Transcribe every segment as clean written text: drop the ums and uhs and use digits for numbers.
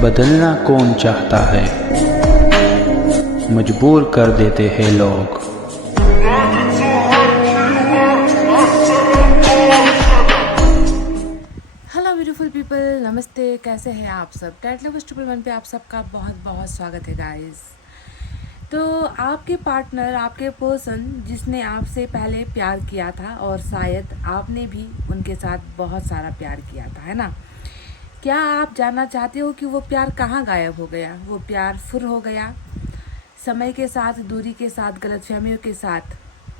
बदलना कौन चाहता है, मजबूर कर देते हैं लोग। हेलो ब्यूटीफुल पीपल, नमस्ते। कैसे हैं आप सब? टैट लवर्स 111 पे आप सबका बहुत बहुत स्वागत है गाइस। तो आपके पार्टनर, आपके पर्सन जिसने आपसे पहले प्यार किया था और शायद आपने भी उनके साथ बहुत सारा प्यार किया था, है ना? क्या आप जानना चाहते हो कि वो प्यार कहाँ गायब हो गया? वो प्यार फुर हो गया समय के साथ, दूरी के साथ, गलतफहमियों के साथ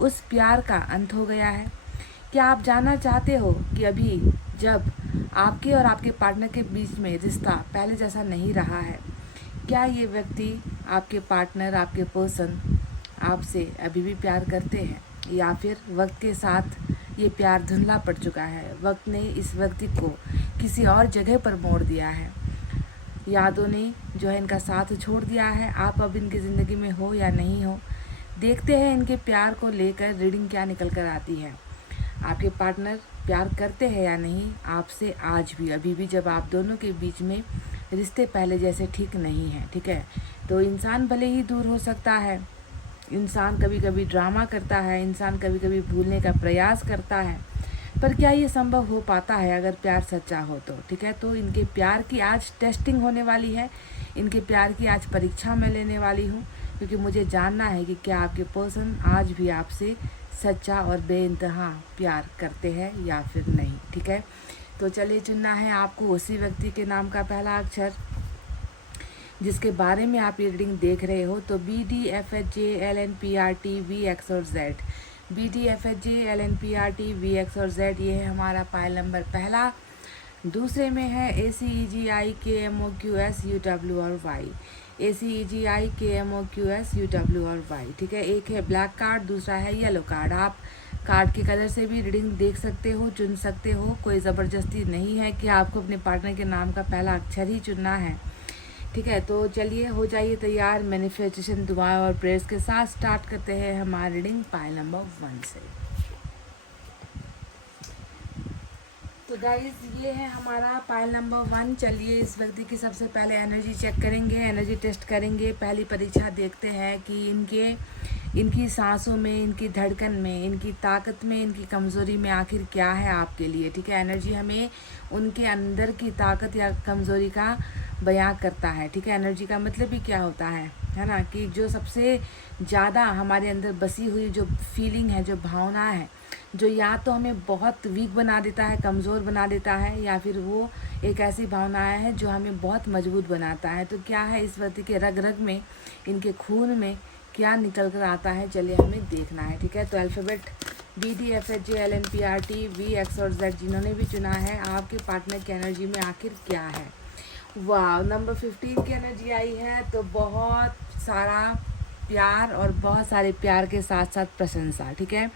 उस प्यार का अंत हो गया है? क्या आप जानना चाहते हो कि अभी जब आपके और आपके पार्टनर के बीच में रिश्ता पहले जैसा नहीं रहा है, क्या ये व्यक्ति, आपके पार्टनर, आपके पर्सन आपसे अभी भी प्यार करते हैं, या फिर वक्त के साथ ये प्यार धुंधला पड़ चुका है? वक्त ने इस व्यक्ति को किसी और जगह पर मोड़ दिया है, यादों ने जो है इनका साथ छोड़ दिया है। आप अब इनकी ज़िंदगी में हो या नहीं हो, देखते हैं इनके प्यार को लेकर रीडिंग क्या निकल कर आती है। आपके पार्टनर प्यार करते हैं या नहीं आपसे आज भी, अभी भी, जब आप दोनों के बीच में रिश्ते पहले जैसे ठीक नहीं हैं, ठीक है? तो इंसान भले ही दूर हो सकता है, इंसान कभी कभी ड्रामा करता है, इंसान कभी कभी भूलने का प्रयास करता है, पर क्या ये संभव हो पाता है अगर प्यार सच्चा हो तो? ठीक है, तो इनके प्यार की आज टेस्टिंग होने वाली है, इनके प्यार की आज परीक्षा मैं लेने वाली हूँ, क्योंकि मुझे जानना है कि क्या आपके पर्सन आज भी आपसे सच्चा और बेइंतहा प्यार करते हैं या फिर नहीं। ठीक है, तो चलिए, चुनना है आपको उसी व्यक्ति के नाम का पहला अक्षर जिसके बारे में आप ये रीडिंग देख रहे हो। तो BDFHJLNPRTVX और Z, BDFHJLNPRTVX और Z, ये है हमारा पायल नंबर पहला। दूसरे में है ACEGIKMOQSUW और Y, ACEGIKMOQSUW और Y। ठीक है, एक है ब्लैक कार्ड, दूसरा है येलो कार्ड। आप कार्ड के कलर से भी रीडिंग देख सकते हो, चुन सकते हो। कोई ज़बरदस्ती नहीं है कि आपको अपने पार्टनर के नाम का पहला अक्षर ही चुनना है। ठीक है, तो चलिए, हो जाइए तैयार। मैनिफेस्टेशन, दुआएं और प्रेयर्स के साथ स्टार्ट करते हैं हमारी रीडिंग पायल नंबर 1 से। तो गाइज, ये है हमारा पायल नंबर 1। चलिए, इस व्यक्ति की सबसे पहले एनर्जी चेक करेंगे, एनर्जी टेस्ट करेंगे। पहली परीक्षा देखते हैं कि इनकी सांसों में, इनकी धड़कन में, इनकी ताकत में, इनकी कमज़ोरी में आखिर क्या है आपके लिए। ठीक है, एनर्जी हमें उनके अंदर की ताकत या कमज़ोरी का बयां करता है। ठीक है, एनर्जी का मतलब ही क्या होता है ना, कि जो सबसे ज़्यादा हमारे अंदर बसी हुई जो फीलिंग है, जो भावना है, जो या तो हमें बहुत वीक बना देता है, कमज़ोर बना देता है, या फिर वो एक ऐसी भावना है जो हमें बहुत मजबूत बनाता है। तो क्या है इस व्यक्ति के रग रग में, इनके खून में क्या निकल कर आता है, चलिए हमें देखना है। ठीक है, तो अल्फ़ाबेट BDFHJLNPRTVX और Z जिन्होंने भी चुना है, आपके पार्टनर की एनर्जी में आखिर क्या है? वाह, नंबर 15 की एनर्जी आई है। तो बहुत सारा प्यार और बहुत सारे प्यार के साथ साथ प्रशंसा। ठीक है,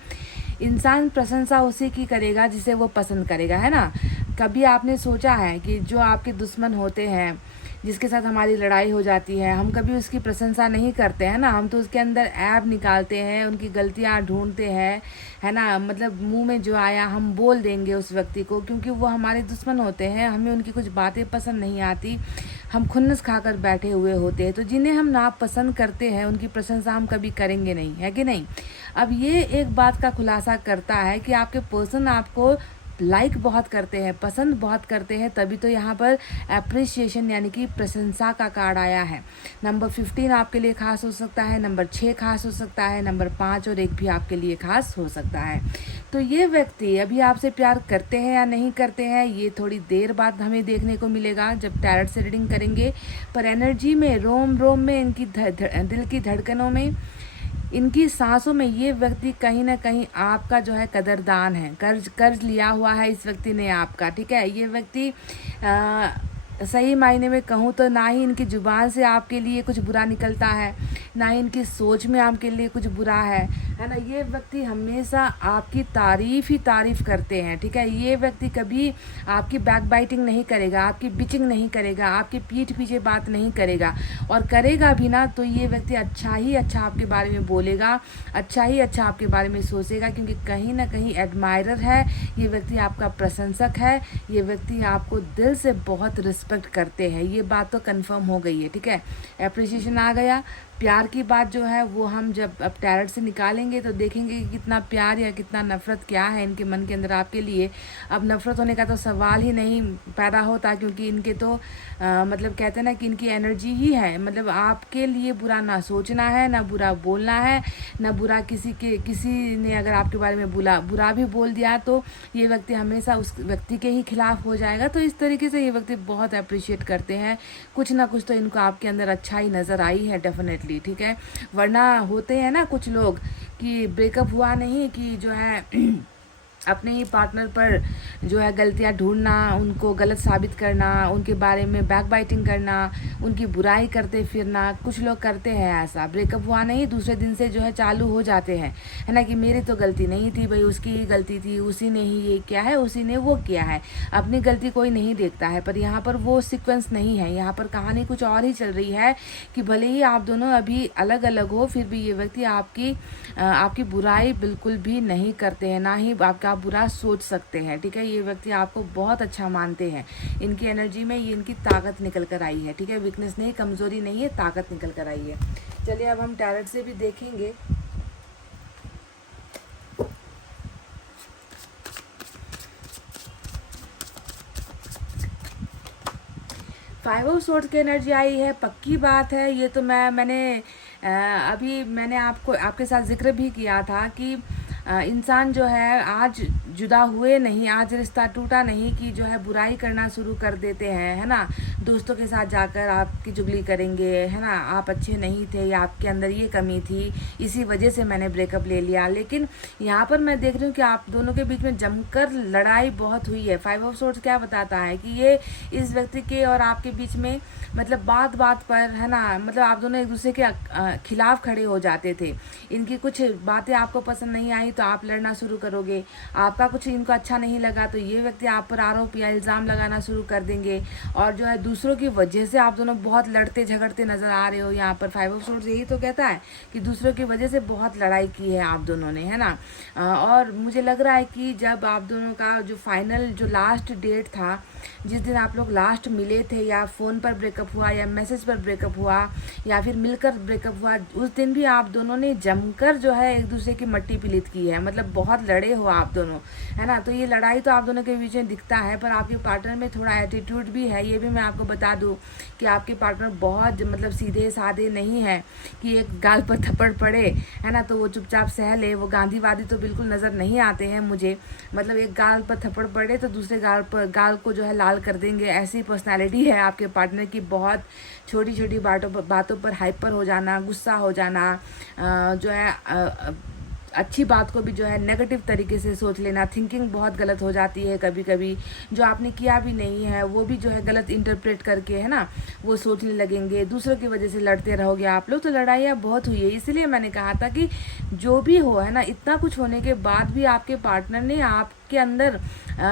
इंसान प्रशंसा उसी की करेगा जिसे वो पसंद करेगा, है ना? कभी आपने सोचा है कि जो आपके दुश्मन होते हैं, जिसके साथ हमारी लड़ाई हो जाती है, हम कभी उसकी प्रशंसा नहीं करते हैं ना, हम तो उसके अंदर ऐब निकालते हैं, उनकी गलतियां ढूंढते हैं, है ना? मतलब मुंह में जो आया हम बोल देंगे उस व्यक्ति को, क्योंकि वो हमारे दुश्मन होते हैं, हमें उनकी कुछ बातें पसंद नहीं आती, हम खुन्नस खाकर बैठे हुए होते हैं। तो जिन्हें हम नापसंद करते हैं उनकी प्रशंसा हम कभी करेंगे नहीं, है कि नहीं? अब ये एक बात का खुलासा करता है कि आपके पर्सन आपको लाइक बहुत करते हैं, पसंद बहुत करते हैं, तभी तो यहाँ पर अप्रिसिएशन यानी कि प्रशंसा का कार्ड आया है। नंबर 15 आपके लिए खास हो सकता है, नंबर 6 खास हो सकता है, नंबर 5 और 1 भी आपके लिए खास हो सकता है। तो ये व्यक्ति अभी आपसे प्यार करते हैं या नहीं करते हैं, ये थोड़ी देर बाद हमें देखने को मिलेगा जब टैरट से रीडिंग करेंगे। पर एनर्जी में, रोम रोम में, इनकी दिल की धड़कनों में, इनकी सांसों में ये व्यक्ति कहीं ना कहीं आपका जो है कदरदान है। कर्ज लिया हुआ है इस व्यक्ति ने आपका। ठीक है, ये व्यक्ति सही मायने में कहूँ तो ना ही इनकी ज़ुबान से आपके लिए कुछ बुरा निकलता है, ना ही इनकी सोच में आपके लिए कुछ बुरा है, है ना। ये व्यक्ति हमेशा आपकी तारीफ ही तारीफ करते हैं, ठीक है। ये व्यक्ति कभी आपकी बैक बाइटिंग नहीं करेगा, आपकी बिचिंग नहीं करेगा, आपकी पीठ पीछे बात नहीं करेगा, और करेगा भी ना तो ये व्यक्ति अच्छा ही अच्छा आपके बारे में बोलेगा, अच्छा ही अच्छा आपके बारे में सोचेगा, क्योंकि कहीं ना कहीं एडमायरर है ये व्यक्ति, आपका प्रशंसक है ये व्यक्ति, आपको दिल से बहुत रिस्पेक्ट करते हैं। ये बात तो कंफर्म हो गई है, ठीक है। एप्रिसिएशन आ गया। प्यार की बात जो है वो हम जब अब टैरेट से निकालेंगे तो देखेंगे कि कितना प्यार या कितना नफ़रत क्या है इनके मन के अंदर आपके लिए। अब नफ़रत होने का तो सवाल ही नहीं पैदा होता, क्योंकि इनके तो मतलब कहते हैं ना कि इनकी एनर्जी ही है, मतलब आपके लिए बुरा ना सोचना है, ना बुरा बोलना है, ना बुरा किसी ने अगर आपके बारे में बुरा भी बोल दिया तो ये व्यक्ति हमेशा उस व्यक्ति के ही खिलाफ हो जाएगा। तो इस तरीके से ये व्यक्ति बहुत अप्रिशिएट करते हैं, कुछ ना कुछ तो इनको आपके अंदर अच्छाई नज़र आई है डेफिनेटली, ठीक है। वरना होते हैं ना कुछ लोग कि ब्रेकअप हुआ नहीं कि जो है अपने ही पार्टनर पर जो है गलतियां ढूंढना, उनको गलत साबित करना, उनके बारे में बैक बाइटिंग करना, उनकी बुराई करते फिरना। कुछ लोग करते हैं ऐसा, ब्रेकअप हुआ नहीं दूसरे दिन से जो है चालू हो जाते हैं, है ना, कि मेरी तो गलती नहीं थी भाई, उसकी ही गलती थी, उसी ने ही ये किया है, उसी ने वो किया है। अपनी गलती कोई नहीं देखता है। पर यहाँ पर वो सीक्वेंस नहीं है, यहाँ पर कहानी कुछ और ही चल रही है कि भले ही आप दोनों अभी अलग अलग हो फिर भी ये व्यक्ति आपकी बुराई बिल्कुल भी नहीं करते हैं, ना ही आपका बुरा सोच सकते हैं, ठीक है। ये व्यक्ति आपको बहुत अच्छा मानते हैं। इनकी एनर्जी में ये इनकी ताकत निकल कर आई है, ठीक है। वीकनेस नहीं, कमजोरी नहीं है, ताकत निकल कर आई है। चलिए अब हम टैरेट से भी देखेंगे। फाइव ऑफ सोर्ड्स की एनर्जी आई है, पक्की बात है ये तो। अभी मैंने आपके साथ जिक्र भी किया था कि इंसान जो है आज जुदा हुए नहीं, आज रिश्ता टूटा नहीं कि जो है बुराई करना शुरू कर देते हैं, है ना। दोस्तों के साथ जाकर आपकी चुगली करेंगे, है ना, आप अच्छे नहीं थे या आपके अंदर ये कमी थी, इसी वजह से मैंने ब्रेकअप ले लिया। लेकिन यहाँ पर मैं देख रही हूँ कि आप दोनों के बीच में जमकर लड़ाई बहुत हुई है। फाइव ऑफ सोर्ड्स क्या बताता है कि ये इस व्यक्ति के और आपके बीच में मतलब बात बात पर, है ना, मतलब आप दोनों एक दूसरे के खिलाफ खड़े हो जाते थे। इनकी कुछ बातें आपको पसंद नहीं आई तो आप लड़ना शुरू करोगे, आपका कुछ इनको अच्छा नहीं लगा तो ये व्यक्ति आप पर आरोप या इल्ज़ाम लगाना शुरू कर देंगे, और जो है दूसरों की वजह से आप दोनों बहुत लड़ते झगड़ते नज़र आ रहे हो। यहाँ पर फाइव ऑफ सोर्ड्स यही तो कहता है कि दूसरों की वजह से बहुत लड़ाई की है आप दोनों ने, है ना। और मुझे लग रहा है कि जब आप दोनों का जो फाइनल जो लास्ट डेट था, जिस दिन आप लोग लास्ट मिले थे, या फ़ोन पर ब्रेकअप हुआ या मैसेज पर ब्रेकअप हुआ या फिर मिलकर ब्रेकअप हुआ, उस दिन भी आप दोनों ने जमकर जो है एक दूसरे की मट्टी पलीत की है, मतलब बहुत लड़े हो आप दोनों, है ना। तो ये लड़ाई तो आप दोनों के बीच में दिखता है, पर आपके पार्टनर में थोड़ा एटीट्यूड भी है। ये भी मैं आपको बता दूं कि आपके पार्टनर बहुत मतलब सीधे साधे नहीं है कि एक गाल पर थप्पड़ पड़े, है ना, तो वो चुपचाप सह ले। वो गांधीवादी तो बिल्कुल नज़र नहीं आते हैं मुझे, मतलब एक गाल पर थप्पड़ पड़े तो दूसरे गाल को जो है लाल कर देंगे, ऐसी पर्सनालिटी है आपके पार्टनर की। बहुत छोटी छोटी बातों पर हाइपर हो जाना, गुस्सा हो जाना, जो है अच्छी बात को भी जो है नेगेटिव तरीके से सोच लेना, थिंकिंग बहुत गलत हो जाती है कभी कभी। जो आपने किया भी नहीं है वो भी जो है गलत इंटरप्रेट करके, है ना, वो सोचने लगेंगे। दूसरों की वजह से लड़ते रहोगे आप लोग, तो लड़ाइयाँ बहुत हुई है। इसलिए मैंने कहा था कि जो भी हो, है ना, इतना कुछ होने के बाद भी आपके पार्टनर ने आपके अंदर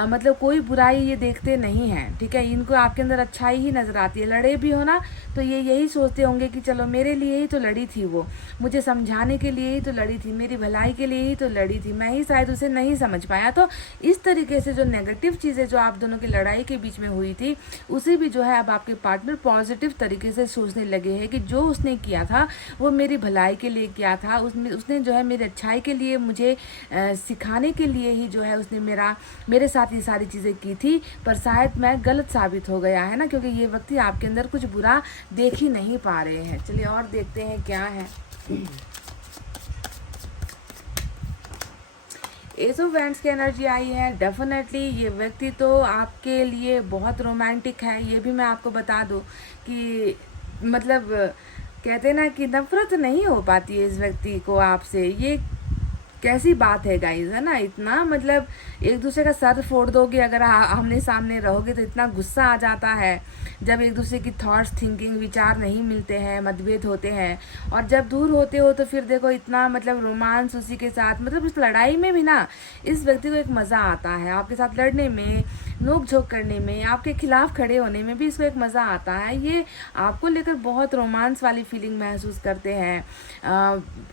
मतलब कोई बुराई ये देखते नहीं हैं, ठीक है। इनको आपके अंदर अच्छाई ही नज़र आती है। लड़े भी हो ना तो ये यही सोचते होंगे कि चलो मेरे लिए ही तो लड़ी थी, वो मुझे समझाने के लिए ही तो लड़ी थी, मेरी भलाई के लिए ही तो लड़ी थी, मैं ही शायद उसे नहीं समझ पाया। तो इस तरीके से जो नेगेटिव चीज़ें जो आप दोनों की लड़ाई के बीच में हुई थी, उसे भी जो है अब आपके पार्टनर पॉजिटिव तरीके से सोचने लगे हैं कि जो उसने किया था वो मेरी भलाई के लिए किया था, उसने जो है मेरी अच्छाई के लिए, मुझे सिखाने के लिए ही जो है उसने मेरे साथ ये सारी चीज़ें की थी। पर शायद मैं गलत साबित हो गया, है ना, क्योंकि ये व्यक्ति आपके अंदर कुछ बुरा देख ही नहीं पा रहे हैं। चलिए और देखते हैं क्या है। एस ऑफ वैंड्स की एनर्जी आई है। डेफिनेटली ये व्यक्ति तो आपके लिए बहुत रोमांटिक है। ये भी मैं आपको बता दूं कि मतलब कहते हैं ना कि नफरत नहीं हो पाती है इस व्यक्ति को आपसे। ये कैसी बात है गाइज, है ना। इतना मतलब एक दूसरे का सर फोड़ दोगे अगर आमने सामने रहोगे तो इतना गुस्सा आ जाता है जब एक दूसरे की थॉट्स थिंकिंग विचार नहीं मिलते हैं, मतभेद होते हैं। और जब दूर होते हो तो फिर देखो इतना मतलब रोमांस उसी के साथ, मतलब उस लड़ाई में भी ना इस व्यक्ति को एक मज़ा आता है, आपके साथ लड़ने में, नोक झोंक करने में, आपके खिलाफ खड़े होने में भी इसको एक मज़ा आता है। ये आपको लेकर बहुत रोमांस वाली फीलिंग महसूस करते हैं।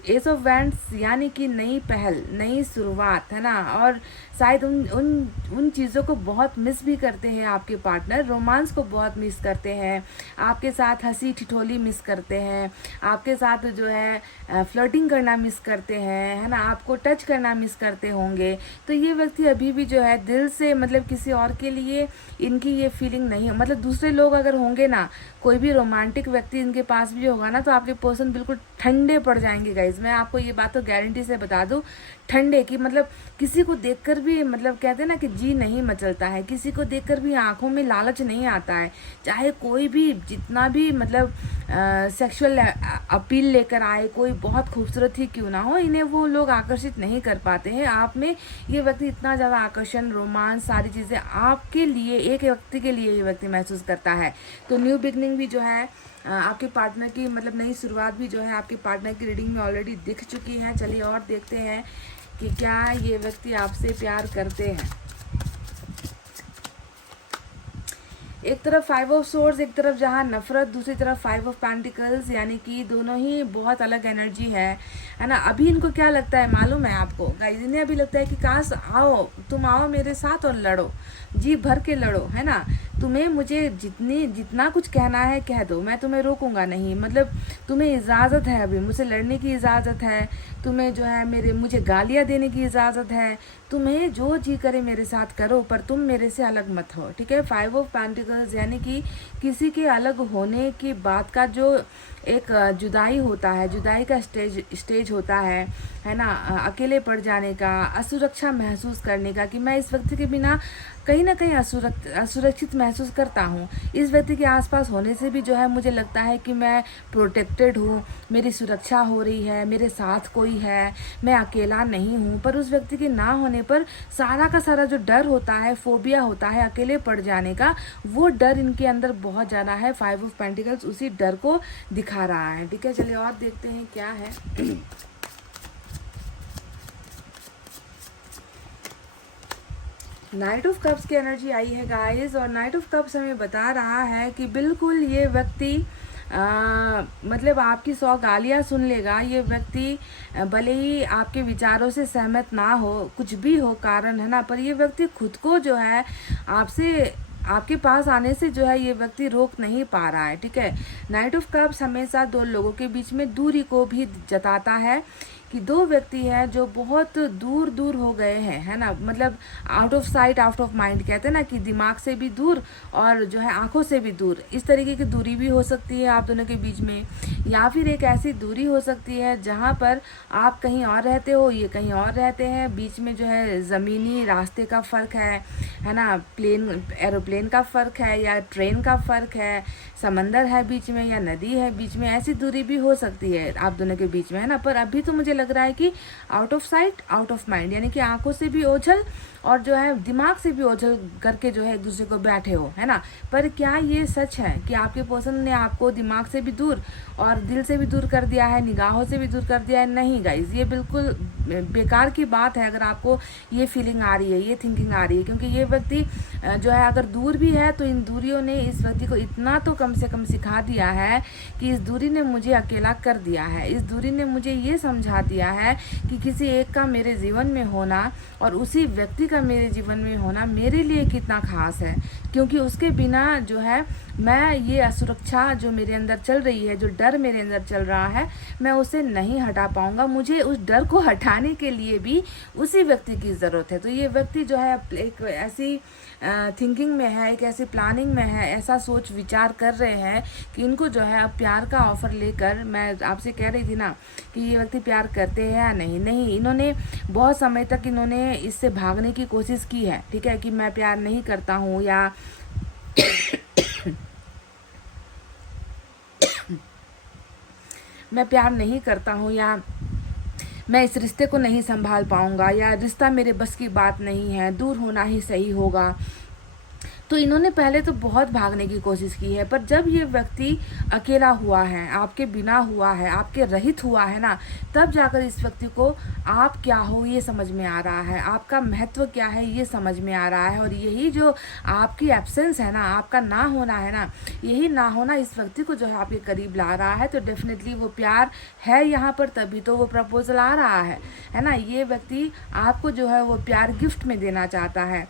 एस ऑफ वैंड्स यानी कि नई पहल, नई शुरुआत, है ना। और शायद उन उन उन चीज़ों को बहुत मिस भी करते हैं आपके पार्टनर, रोमांस को बहुत मिस करते हैं, आपके साथ हंसी ठिठोली मिस करते हैं, आपके साथ जो है फ्लर्टिंग करना मिस करते हैं, है ना, आपको टच करना मिस करते होंगे। तो ये व्यक्ति अभी भी जो है दिल से मतलब किसी और के लिए इनकी ये फीलिंग नहीं है। मतलब दूसरे लोग अगर होंगे ना, कोई भी रोमांटिक व्यक्ति इनके पास भी होगा ना, तो आपके पर्सन बिल्कुल ठंडे पड़ जाएंगे गाइज। मैं आपको ये बात तो गारंटी से बता दूं, ठंडे की मतलब किसी को देखकर भी मतलब कहते हैं ना कि जी नहीं मचलता है, किसी को देखकर भी आंखों में लालच नहीं आता है। चाहे कोई भी जितना भी मतलब सेक्सुअल अपील लेकर आए, कोई बहुत खूबसूरत ही क्यों ना हो, इन्हें वो लोग आकर्षित नहीं कर पाते हैं। आप में ये व्यक्ति इतना ज़्यादा आकर्षण, रोमांस, सारी चीज़ें आपके लिए, एक व्यक्ति के लिए ये व्यक्ति महसूस करता है। तो न्यू बिगनिंग भी जो है आपके पार्टनर की मतलब नई शुरुआत भी जो है आपके पार्टनर की रीडिंग में ऑलरेडी दिख चुकी है। चलिए और देखते हैं कि क्या ये व्यक्ति आपसे प्यार करते हैं। एक तरफ 5 ऑफ सोर्ड्स, एक तरफ जहाँ नफरत, दूसरी तरफ 5 ऑफ पेंटिकल्स, यानी कि दोनों ही बहुत अलग एनर्जी है ना। अभी इनको क्या लगता है मालूम है आपको गाइस, इन्हें अभी लगता है कि काश आओ, तुम आओ मेरे साथ और लड़ो, जी भर के लड़ो, है ना। तुम्हें मुझे जितना कुछ कहना है कह दो, मैं तुम्हें रोकूंगा नहीं। मतलब तुम्हें इजाज़त है, अभी मुझसे लड़ने की इजाज़त है, तुम्हें जो है मुझे गालियाँ देने की इजाज़त है, तुम्हें जो जी करे मेरे साथ करो, पर तुम मेरे से अलग मत हो, ठीक है। 5 ऑफ पेंटिकल्स यानी कि किसी के अलग होने की बात का जो एक जुदाई होता है, जुदाई का स्टेज होता है ना, अकेले पड़ जाने का, असुरक्षा महसूस करने का, कि मैं इस व्यक्ति के बिना कहीं ना कहीं असुरक्षित महसूस करता हूँ। इस व्यक्ति के आसपास होने से भी जो है मुझे लगता है कि मैं प्रोटेक्टेड हूँ, मेरी सुरक्षा हो रही है, मेरे साथ कोई है, मैं अकेला नहीं हूँ। पर उस व्यक्ति के ना होने पर सारा का सारा जो डर होता है, फोबिया होता है अकेले पड़ जाने का, वो डर इनके अंदर बहुत ज़्यादा है। 5 ऑफ पेंटिकल्स उसी डर को दिखा रहा है, ठीक है। चलिए और देखते हैं क्या है। नाइट ऑफ कप्स की एनर्जी आई है गाइस, और नाइट ऑफ कप्स हमें बता रहा है कि बिल्कुल ये व्यक्ति मतलब आपकी 100 गालियाँ सुन लेगा। ये व्यक्ति भले ही आपके विचारों से सहमत ना हो, कुछ भी हो कारण, है ना, पर ये व्यक्ति खुद को जो है आपसे, आपके पास आने से जो है ये व्यक्ति रोक नहीं पा रहा है, ठीक है। नाइट ऑफ कप्स हमेशा दो लोगों के बीच में दूरी को भी जताता है, कि दो व्यक्ति हैं जो बहुत दूर दूर हो गए हैं, है ना। मतलब out of sight out of mind कहते हैं ना, कि दिमाग से भी दूर और जो है आंखों से भी दूर, इस तरीके की दूरी भी हो सकती है आप दोनों के बीच में। या फिर एक ऐसी दूरी हो सकती है जहाँ पर आप कहीं और रहते हो, ये कहीं और रहते हैं, बीच में जो है ज़मीनी रास्ते का फ़र्क है ना, एरोप्लेन का फ़र्क है, या ट्रेन का फ़र्क है, समंदर है बीच में, या नदी है बीच में, ऐसी दूरी भी हो सकती है आप दोनों के बीच में, है ना। पर अभी तो मुझे लग रहा है कि out of sight out of mind, यानी कि आंखों से भी ओझल और जो है दिमाग से भी ओझल करके जो है एक दूसरे को बैठे हो, है ना। पर क्या ये सच है कि आपके पर्सन ने आपको दिमाग से भी दूर और दिल से भी दूर कर दिया है, निगाहों से भी दूर कर दिया है? नहीं गाइज, ये बिल्कुल बेकार की बात है अगर आपको ये फीलिंग आ रही है, ये थिंकिंग आ रही है। क्योंकि ये व्यक्ति जो है अगर दूर भी है तो इन दूरियों ने इस व्यक्ति को इतना तो कम से कम सिखा दिया है कि इस दूरी ने मुझे अकेला कर दिया है, इस दूरी ने मुझे ये समझा दिया है कि किसी एक का मेरे जीवन में होना और उसी व्यक्ति का मेरे जीवन में होना मेरे लिए कितना खास है। क्योंकि उसके बिना जो है मैं ये असुरक्षा जो मेरे अंदर चल रही है, जो डर मेरे अंदर चल रहा है, मैं उसे नहीं हटा पाऊंगा। मुझे उस डर को हटाने के लिए भी उसी व्यक्ति की ज़रूरत है। तो ये व्यक्ति जो है एक ऐसी थिंकिंग में है, एक ऐसी प्लानिंग में है, ऐसा सोच विचार कर रहे हैं कि इनको जो है अब प्यार का ऑफ़र लेकर, मैं आपसे कह रही थी ना कि ये व्यक्ति प्यार करते हैं या नहीं, इन्होंने बहुत समय तक इन्होंने इससे भागने की कोशिश की है, ठीक है, कि मैं प्यार नहीं करता हूँ, या मैं प्यार नहीं करता हूँ, या मैं इस रिश्ते को नहीं संभाल पाऊंगा, या रिश्ता मेरे बस की बात नहीं है, दूर होना ही सही होगा। तो इन्होंने पहले तो बहुत भागने की कोशिश की है, पर जब ये व्यक्ति अकेला हुआ है, आपके बिना हुआ है, आपके रहित हुआ है ना, तब जाकर इस व्यक्ति को आप क्या हो ये समझ में आ रहा है, आपका महत्व क्या है ये समझ में आ रहा है। और यही जो आपकी एब्सेंस है ना, आपका ना होना है ना, यही ना होना इस व्यक्ति को जो है आपके करीब ला रहा है। तो डेफिनेटली वो प्यार है यहाँ पर, तभी तो वो प्रपोजल आ रहा है ना। ये व्यक्ति आपको जो है वो प्यार गिफ्ट में देना चाहता है,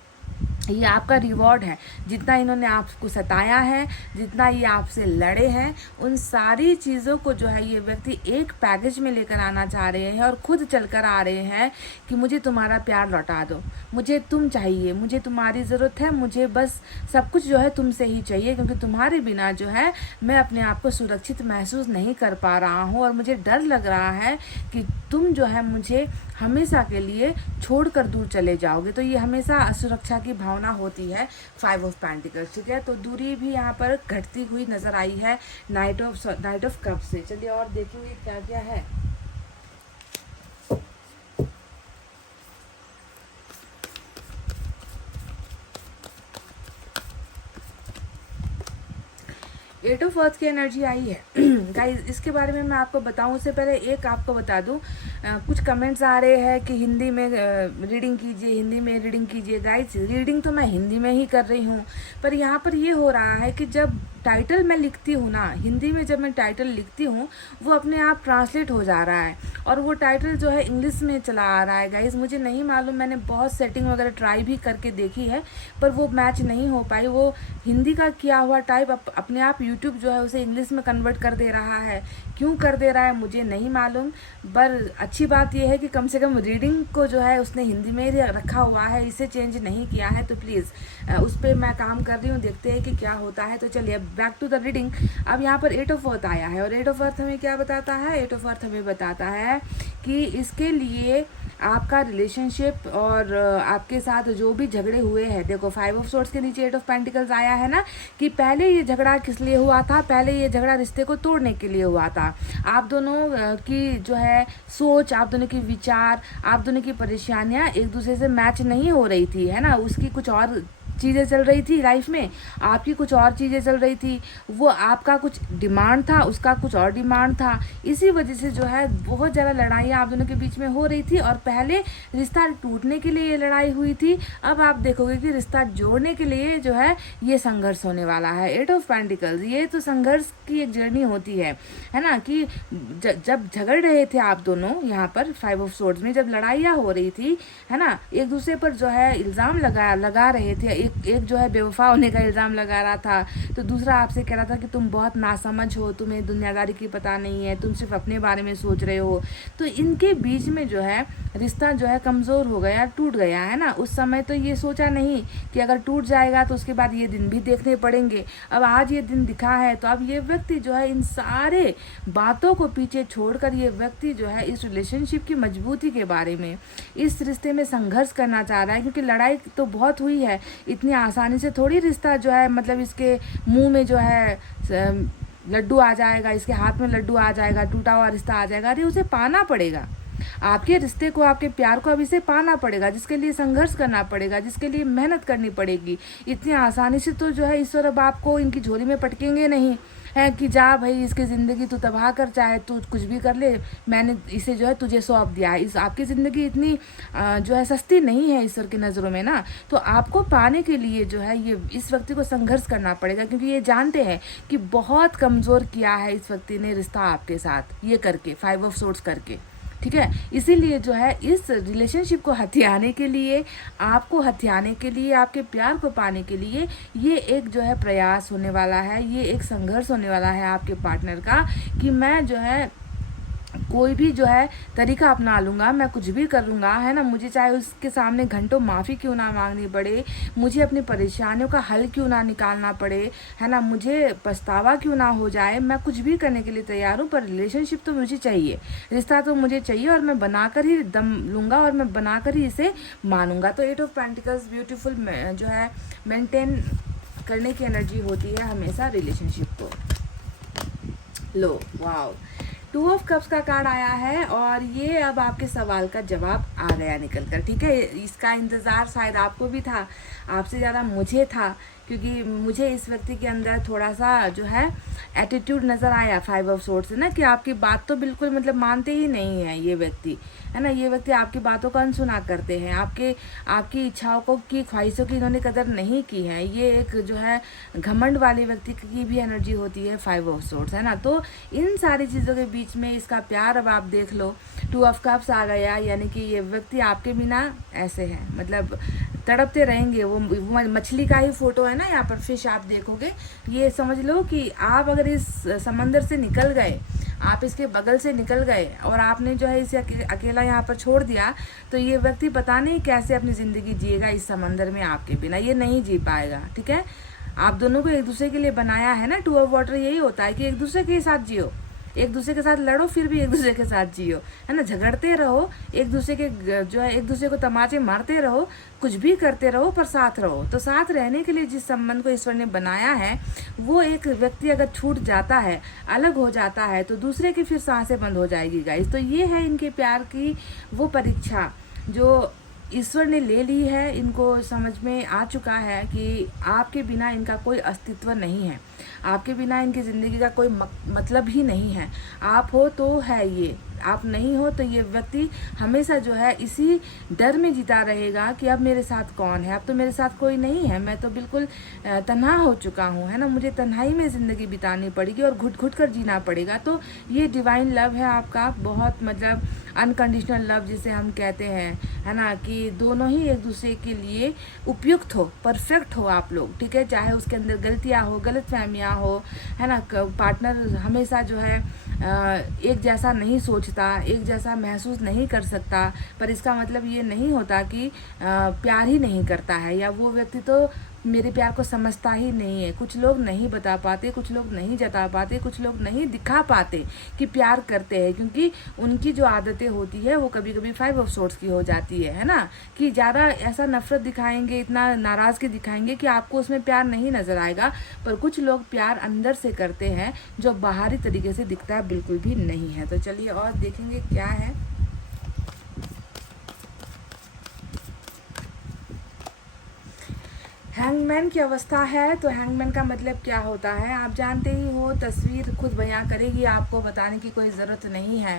ये आपका रिवॉर्ड है। जितना इन्होंने आपको सताया है, जितना ये आपसे लड़े हैं, उन सारी चीज़ों को जो है ये व्यक्ति एक पैकेज में लेकर आना चाह रहे हैं और खुद चलकर आ रहे हैं कि मुझे तुम्हारा प्यार लौटा दो, मुझे तुम चाहिए, मुझे तुम्हारी ज़रूरत है, मुझे बस सब कुछ जो है तुमसे ही चाहिए, क्योंकि तुम्हारे बिना जो है मैं अपने आप को सुरक्षित महसूस नहीं कर पा रहा हूँ और मुझे डर लग रहा है कि तुम जो है मुझे हमेशा के लिए छोड़कर दूर चले जाओगे। तो ये हमेशा असुरक्षा की भावना होती है 5 ऑफ पेंटिकल्स, ठीक है। तो दूरी भी यहाँ पर घटती हुई नजर आई है नाइट ऑफ कप से। चलिए और देखेंगे क्या क्या है। एट ऑफ अर्थ की एनर्जी आई है गाइज। इसके बारे में मैं आपको बताऊं उससे पहले एक आपको बता दूं, कुछ कमेंट्स आ रहे हैं कि हिंदी में रीडिंग कीजिए, हिंदी में रीडिंग कीजिए। गाइज रीडिंग तो मैं हिंदी में ही कर रही हूँ, पर यहाँ पर ये हो रहा है कि जब टाइटल मैं लिखती हूँ ना, हिंदी में जब मैं टाइटल लिखती हूँ वो अपने आप ट्रांसलेट हो जा रहा है और वो टाइटल जो है इंग्लिश में चला आ रहा है। गाइज मुझे नहीं मालूम, मैंने बहुत सेटिंग वगैरह ट्राई भी करके देखी है, पर वो मैच नहीं हो पाई। वो हिंदी का किया हुआ टाइप अपने आप यूट्यूब जो है उसे इंग्लिश में कन्वर्ट कर दे रहा है। क्यों कर दे रहा है मुझे नहीं मालूम, पर अच्छी बात यह है कि कम से कम रीडिंग को जो है उसने हिंदी में ही रखा हुआ है, इसे चेंज नहीं किया है। तो प्लीज़ उस पर मैं काम कर रही हूँ, देखते हैं कि क्या होता है। तो चलिए बैक टू द रीडिंग। अब यहाँ पर 8 ऑफ अर्थ आया है और 8 ऑफ अर्थ हमें क्या बताता है? 8 ऑफ अर्थ हमें बताता है कि इसके लिए आपका रिलेशनशिप और आपके साथ जो भी झगड़े हुए हैं, देखो 5 ऑफ सोर्ड्स के नीचे 8 ऑफ पेंटिकल्स आया है ना, कि पहले ये झगड़ा किस लिए हुआ था? पहले ये झगड़ा रिश्ते को तोड़ने के लिए हुआ था। आप दोनों की जो है सोच, आप दोनों के विचार, आप दोनों की परेशानियां एक दूसरे से मैच नहीं हो रही थी, है ना। उसकी कुछ और चीज़ें चल रही थी लाइफ में, आपकी कुछ और चीज़ें चल रही थी। वो आपका कुछ डिमांड था, उसका कुछ और डिमांड था। इसी वजह से जो है बहुत ज़्यादा लड़ाइयाँ आप दोनों के बीच में हो रही थी और पहले रिश्ता टूटने के लिए ये लड़ाई हुई थी। अब आप देखोगे कि रिश्ता जोड़ने के लिए जो है ये संघर्ष होने वाला है। 8 ऑफ पेंटिकल्स, ये तो संघर्ष की एक जर्नी होती है ना, कि जब झगड़ रहे थे आप दोनों यहाँ पर 5 ऑफ सोर्ड्स में, जब लड़ाइयाँ हो रही थी, है ना, एक दूसरे पर जो है इल्ज़ाम लगा रहे थे। एक जो है बेवफा होने का इल्ज़ाम लगा रहा था, तो दूसरा आपसे कह रहा था कि तुम बहुत नासमझ हो, तुम्हें दुनियादारी की पता नहीं है, तुम सिर्फ अपने बारे में सोच रहे हो। तो इनके बीच में जो है रिश्ता जो है कमज़ोर हो गया, टूट गया, है ना। उस समय तो ये सोचा नहीं कि अगर टूट जाएगा तो उसके बाद ये दिन भी देखने पड़ेंगे। अब आज ये दिन दिखा है, तो अब ये व्यक्ति जो है इन सारे बातों को पीछे छोड़कर ये व्यक्ति जो है इस रिलेशनशिप की मजबूती के बारे में, इस रिश्ते में संघर्ष करना चाह रहा है। क्योंकि लड़ाई तो बहुत हुई है, इतनी आसानी से थोड़ी रिश्ता जो है, मतलब इसके मुंह में जो है लड्डू आ जाएगा, इसके हाथ में लड्डू आ जाएगा, टूटा हुआ रिश्ता आ जाएगा। अरे उसे पाना पड़ेगा, आपके रिश्ते को, आपके प्यार को अब इसे पाना पड़ेगा, जिसके लिए संघर्ष करना पड़ेगा, जिसके लिए मेहनत करनी पड़ेगी। इतनी आसानी से तो जो है ईश्वर अब आपको इनकी झोली में पटकेंगे नहीं, है कि जा भाई इसकी ज़िंदगी तू तबाह कर, चाहे तू कुछ भी कर ले, मैंने इसे जो है तुझे सौंप दिया है। इस आपकी ज़िंदगी इतनी जो है सस्ती नहीं है ईश्वर की नज़रों में ना। तो आपको पाने के लिए जो है ये इस व्यक्ति को संघर्ष करना पड़ेगा, क्योंकि ये जानते हैं कि बहुत कमज़ोर किया है इस व्यक्ति ने रिश्ता आपके साथ, ये करके 5 ऑफ सोर्ड्स करके, ठीक है। इसीलिए जो है इस रिलेशनशिप को हथियाने के लिए, आपको हथियाने के लिए, आपके प्यार को पाने के लिए ये एक जो है प्रयास होने वाला है, ये एक संघर्ष होने वाला है आपके पार्टनर का, कि मैं जो है कोई भी जो है तरीका अपना लूँगा, मैं कुछ भी कर लूँगा, है ना। मुझे चाहे उसके सामने घंटों माफ़ी क्यों ना मांगनी पड़े, मुझे अपनी परेशानियों का हल क्यों ना निकालना पड़े, है ना, मुझे पछतावा क्यों ना हो जाए, मैं कुछ भी करने के लिए तैयार हूँ, पर रिलेशनशिप तो मुझे चाहिए, रिश्ता तो मुझे चाहिए, और मैं बनाकर ही दम लूँगा और मैं बनाकर ही इसे मानूंगा। तो 8 ऑफ पेंटिकल्स ब्यूटीफुल जो है मेंटेन करने की एनर्जी होती है हमेशा रिलेशनशिप को। लो वाओ, टू ऑफ कप्स का कार्ड आया है और ये अब आपके सवाल का जवाब आ गया निकल कर, ठीक है। इसका इंतज़ार शायद आपको भी था, आपसे ज़्यादा मुझे था, क्योंकि मुझे इस व्यक्ति के अंदर थोड़ा सा जो है एटीट्यूड नज़र आया 5 ऑफ सोर्ड से ना, कि आपकी बात तो बिल्कुल मतलब मानते ही नहीं है ये व्यक्ति, है ना। ये व्यक्ति आपकी बातों का अनसुना करते हैं, आपकी इच्छाओं को की ख्वाहिशों की इन्होंने कदर नहीं की है। ये एक जो है घमंड वाले व्यक्ति की भी एनर्जी होती है 5 ऑफ सोर्ड्स, है ना। तो इन सारी चीज़ों के बीच में इसका प्यार अब आप देख लो, 2 ऑफ कप्स आ गया, यानी कि ये व्यक्ति आपके बिना ऐसे है, मतलब तड़पते रहेंगे। वो मछली का ही फोटो है ना यहाँ पर, फिश आप देखोगे, ये समझ लो कि आप अगर इस समंदर से निकल गए, आप इसके बगल से निकल गए और आपने जो है इसे अकेला यहाँ पर छोड़ दिया, तो ये व्यक्ति पता नहीं कैसे अपनी ज़िंदगी जिएगा इस समंदर में आपके बिना, ये नहीं जी पाएगा, ठीक है। आप दोनों को एक दूसरे के लिए बनाया है ना, 2 ऑफ वाटर यही होता है कि एक दूसरे के साथ जियो, एक दूसरे के साथ लड़ो, फिर भी एक दूसरे के साथ जियो, है ना। झगड़ते रहो, एक दूसरे के जो है एक दूसरे को तमाचे मारते रहो, कुछ भी करते रहो, पर साथ रहो। तो साथ रहने के लिए जिस संबंध को ईश्वर ने बनाया है, वो एक व्यक्ति अगर छूट जाता है, अलग हो जाता है, तो दूसरे की फिर सांसें बंद हो जाएगी गाइस। तो ये है इनके प्यार की वो परीक्षा जो ईश्वर ने ले ली है। इनको समझ में आ चुका है कि आपके बिना इनका कोई अस्तित्व नहीं है, आपके बिना इनकी ज़िंदगी का कोई मतलब ही नहीं है। आप हो तो है ये, आप नहीं हो तो ये व्यक्ति हमेशा जो है इसी डर में जीता रहेगा कि अब मेरे साथ कौन है, अब तो मेरे साथ कोई नहीं है, मैं तो बिल्कुल तन्हा हो चुका हूँ, है ना। मुझे तन्हाई में ज़िंदगी बितानी पड़ेगी और घुट घुट कर जीना पड़ेगा। तो ये डिवाइन लव है आपका, बहुत मतलब अनकंडीशनल लव जिसे हम कहते हैं, है ना, कि दोनों ही एक दूसरे के लिए उपयुक्त हो, परफेक्ट हो आप लोग, ठीक है। चाहे उसके अंदर गलतियाँ हो, गलतफहमियाँ हो, है ना। पार्टनर हमेशा जो है एक जैसा नहीं सोचता, एक जैसा महसूस नहीं कर सकता, पर इसका मतलब ये नहीं होता कि प्यार ही नहीं करता है, या वो व्यक्ति तो मेरे प्यार को समझता ही नहीं है। कुछ लोग नहीं बता पाते, कुछ लोग नहीं जता पाते, कुछ लोग नहीं दिखा पाते कि प्यार करते हैं, क्योंकि उनकी जो आदतें होती है वो कभी कभी 5 ऑफ सोर्ड्स की हो जाती है ना, कि ज़्यादा ऐसा नफरत दिखाएंगे, इतना नाराज़गी दिखाएंगे कि आपको उसमें प्यार नहीं नज़र आएगा। पर कुछ लोग प्यार अंदर से करते हैं जो बाहरी तरीके से दिखता है बिल्कुल भी नहीं है। तो चलिए और देखेंगे क्या है। हैंगमैन की अवस्था है, तो हैंगमैन का मतलब क्या होता है आप जानते ही हो, तस्वीर खुद बयां करेगी, आपको बताने की कोई ज़रूरत नहीं है।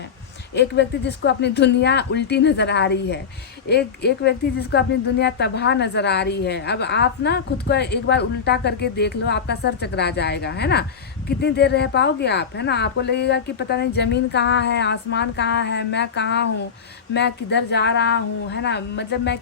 एक व्यक्ति जिसको अपनी दुनिया उल्टी नज़र आ रही है, एक व्यक्ति जिसको अपनी दुनिया तबाह नज़र आ रही है। अब आप ना खुद को एक बार उल्टा करके देख लो, आपका सर चकरा जाएगा, है ना। कितनी देर रह पाओगे आप, है ना। आपको लगेगा कि पता नहीं ज़मीन कहाँ है, आसमान कहाँ है, मैं कहाँ हूँ, मैं किधर जा रहा हूँ, है ना। मतलब मैं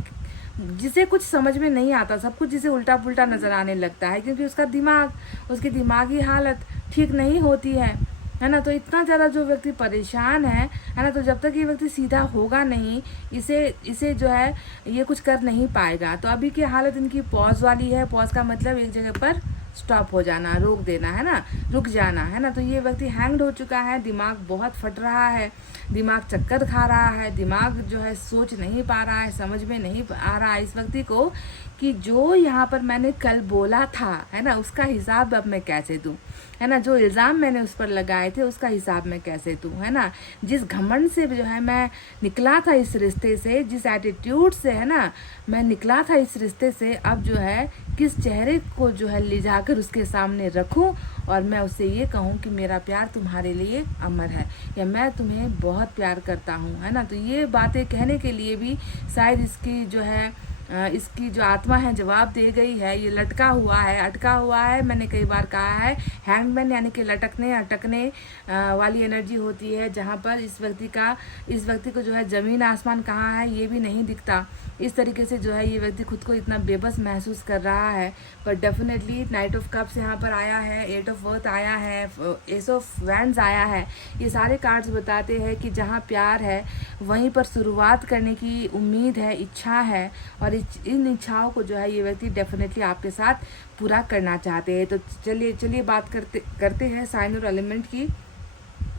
जिसे कुछ समझ में नहीं आता, सब कुछ जिसे उल्टा पुल्टा नज़र आने लगता है, क्योंकि उसका दिमाग, उसकी दिमागी हालत ठीक नहीं होती है ना। तो इतना ज़्यादा जो व्यक्ति परेशान है ना, तो जब तक ये व्यक्ति सीधा होगा नहीं, इसे जो है ये कुछ कर नहीं पाएगा। तो अभी की हालत इनकी पॉज वाली है। पॉज का मतलब एक जगह पर स्टॉप हो जाना, रोक देना, है ना, रुक जाना, है ना। तो ये व्यक्ति हैंग्ड हो चुका है, दिमाग बहुत फट रहा है, दिमाग चक्कर खा रहा है, दिमाग जो है सोच नहीं पा रहा है, समझ में नहीं आ रहा है इस व्यक्ति को कि जो यहाँ पर मैंने कल बोला था, है ना, उसका हिसाब अब मैं कैसे दूँ, है ना। जो इल्ज़ाम मैंने उस पर लगाए थे उसका हिसाब मैं कैसे दूँ, है ना। जिस घमंड से जो है मैं निकला था इस रिश्ते से, जिस एटीट्यूड से, है ना, मैं निकला था इस रिश्ते से, अब जो है किस चेहरे को जो है ले जाकर उसके सामने रखूं और मैं उससे ये कहूं कि मेरा प्यार तुम्हारे लिए अमर है, या मैं तुम्हें बहुत प्यार करता हूं, है ना। तो ये बातें कहने के लिए भी शायद इसकी जो है इसकी जो आत्मा है जवाब दे गई है। ये लटका हुआ है, अटका हुआ है, मैंने कई बार कहा है। हैंगमैन यानी कि लटकने अटकने वाली एनर्जी होती है, जहाँ पर इस व्यक्ति को जो है ज़मीन आसमान कहाँ है ये भी नहीं दिखता। इस तरीके से जो है ये व्यक्ति खुद को इतना बेबस महसूस कर रहा है। पर डेफिनेटली नाइट ऑफ कप्स यहाँ पर आया है, 8 ऑफ वर्थ आया है, एस ऑफ वैंड्स आया है। ये सारे कार्ड्स बताते हैं कि जहाँ प्यार है वहीं पर शुरुआत करने की उम्मीद है, इच्छा है, और इन इच्छाओं को जो है ये व्यक्ति डेफिनेटली आपके साथ पूरा करना चाहते हैं। तो चलिए बात करते हैं साइन और एलिमेंट की।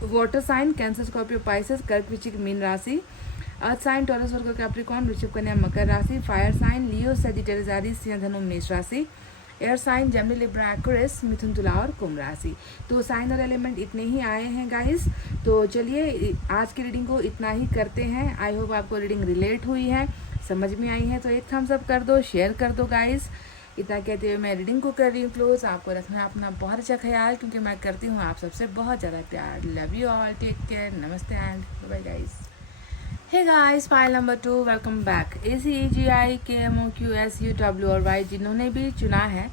Water sign Cancer, Scorpio, Pisces, कर्क, वृश्चिक, मीन राशि। Earth sign Taurus, Virgo, Capricorn, वृषभ, कन्या, मकर राशि। Fire sign Leo, Sagittarius, Aries, सिंह, धनु, मेष राशि। Air sign Gemini, Libra, Aquarius, मिथुन, तुला और कुंभ राशि। तो साइन और एलिमेंट इतने ही आए हैं गाइस। तो चलिए आज की रीडिंग को इतना ही करते हैं। आई होप आपको रीडिंग रिलेट हुई है, समझ में आई है। तो एक थम्स अप कर दो, शेयर कर दो गाइस। इतना कहते हुए मैं रीडिंग को कर रही हूँ क्लोज। आपको रखना अपना बहुत अच्छा ख्याल, क्योंकि मैं करती हूँ आप सबसे बहुत ज़्यादा प्यार। Love you all, take care, नमस्ते and bye guys. Hey guys, file number 2, welcome back. ACEGI KMOQSUW और Y जिन्होंने भी चुना है,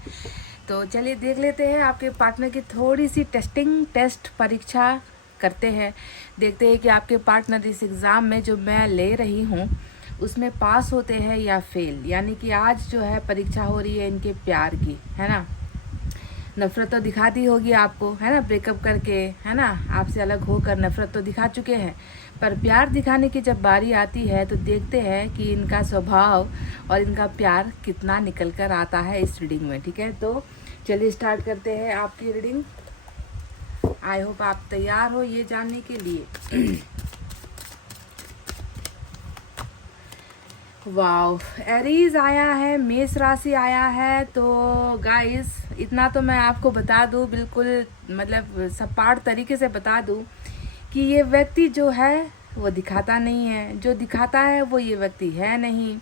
तो चलिए देख लेते हैं आपके पार्टनर की थोड़ी सी टेस्ट परीक्षा करते हैं। देखते हैं कि आपके पार्टनर इस एग्ज़ाम में जो मैं ले रही हूँ उसमें पास होते हैं या फेल। यानी कि आज जो है परीक्षा हो रही है इनके प्यार की, है ना। नफ़रत तो दिखा दी होगी आपको, है ना, ब्रेकअप करके, है ना, आपसे अलग होकर नफ़रत तो दिखा चुके हैं। पर प्यार दिखाने की जब बारी आती है तो देखते हैं कि इनका स्वभाव और इनका प्यार कितना निकल कर आता है इस रीडिंग में। ठीक है, तो चलिए स्टार्ट करते हैं आपकी रीडिंग। आई होप आप तैयार हो ये जानने के लिए। वाव, एरीज आया है, मेष राशि आया है। तो गाइस इतना तो मैं आपको बता दूं, बिल्कुल मतलब सपाट तरीके से बता दूं कि ये व्यक्ति जो है वो दिखाता नहीं है, जो दिखाता है वो ये व्यक्ति है नहीं।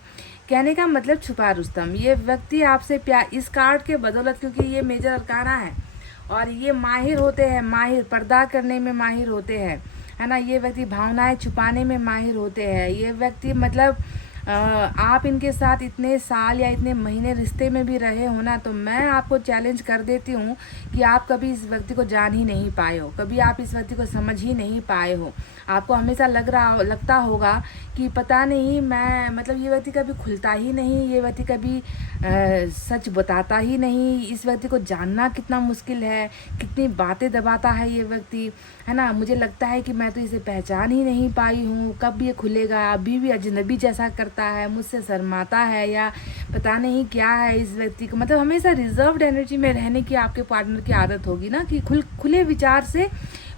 कहने का मतलब छुपा रुस्तम। ये व्यक्ति आपसे प्यार इस कार्ड के बदौलत, क्योंकि ये मेजर अरकाना है और ये माहिर होते हैं, माहिर पर्दा करने में माहिर होते हैं, है ना। ये व्यक्ति भावनाएं छुपाने में माहिर होते हैं। ये व्यक्ति मतलब आप इनके साथ इतने साल या इतने महीने रिश्ते में भी रहे हो ना, तो मैं आपको चैलेंज कर देती हूँ कि आप कभी इस व्यक्ति को जान ही नहीं पाए हो, कभी आप इस व्यक्ति को समझ ही नहीं पाए हो। आपको हमेशा लगता होगा कि पता नहीं, मैं मतलब ये व्यक्ति कभी खुलता ही नहीं, ये व्यक्ति कभी सच बताता ही नहीं। इस व्यक्ति को जानना कितना मुश्किल है, कितनी बातें दबाता है ये व्यक्ति, है ना। मुझे लगता है कि मैं तो इसे पहचान ही नहीं पाई हूँ, कब ये खुलेगा। अभी भी अजनबी जैसा करता है, मुझसे शर्माता है या पता नहीं क्या है इस व्यक्ति को। मतलब हमेशा रिजर्व्ड एनर्जी में रहने की आपके पार्टनर की आदत होगी ना, कि खुले विचार से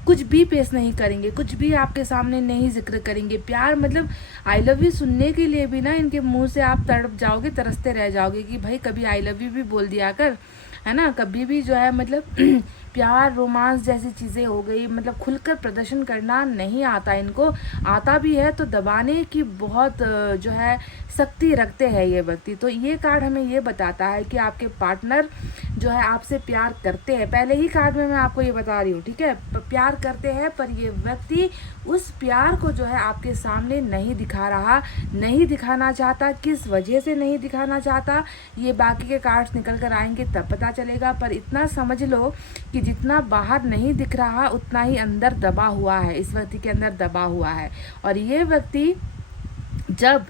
कुछ भी पेश नहीं करेंगे, कुछ भी आपके सामने नहीं जिक्र करेंगे। प्यार मतलब आई लव यू सुनने के लिए भी ना इनके मुंह से आप तड़प जाओगे, तरसते रह जाओगे कि भाई कभी आई लव यू भी बोल दिया कर, है ना। कभी भी जो है मतलब प्यार रोमांस जैसी चीज़ें हो गई, मतलब खुलकर प्रदर्शन करना नहीं आता इनको। आता भी है तो दबाने की बहुत जो है शक्ति रखते हैं ये व्यक्ति। तो ये कार्ड हमें ये बताता है कि आपके पार्टनर जो है आपसे प्यार करते हैं। पहले ही कार्ड में मैं आपको ये बता रही हूँ, ठीक है, प्यार करते हैं, पर ये व्यक्ति उस प्यार को जो है आपके सामने नहीं दिखा रहा, नहीं दिखाना चाहता। किस वजह से नहीं दिखाना चाहता ये बाकी के कार्ड्स निकल कर आएंगे तब पता चलेगा। पर इतना समझ लो कि जितना बाहर नहीं दिख रहा उतना ही अंदर दबा हुआ है, इस व्यक्ति के अंदर दबा हुआ है। और ये व्यक्ति जब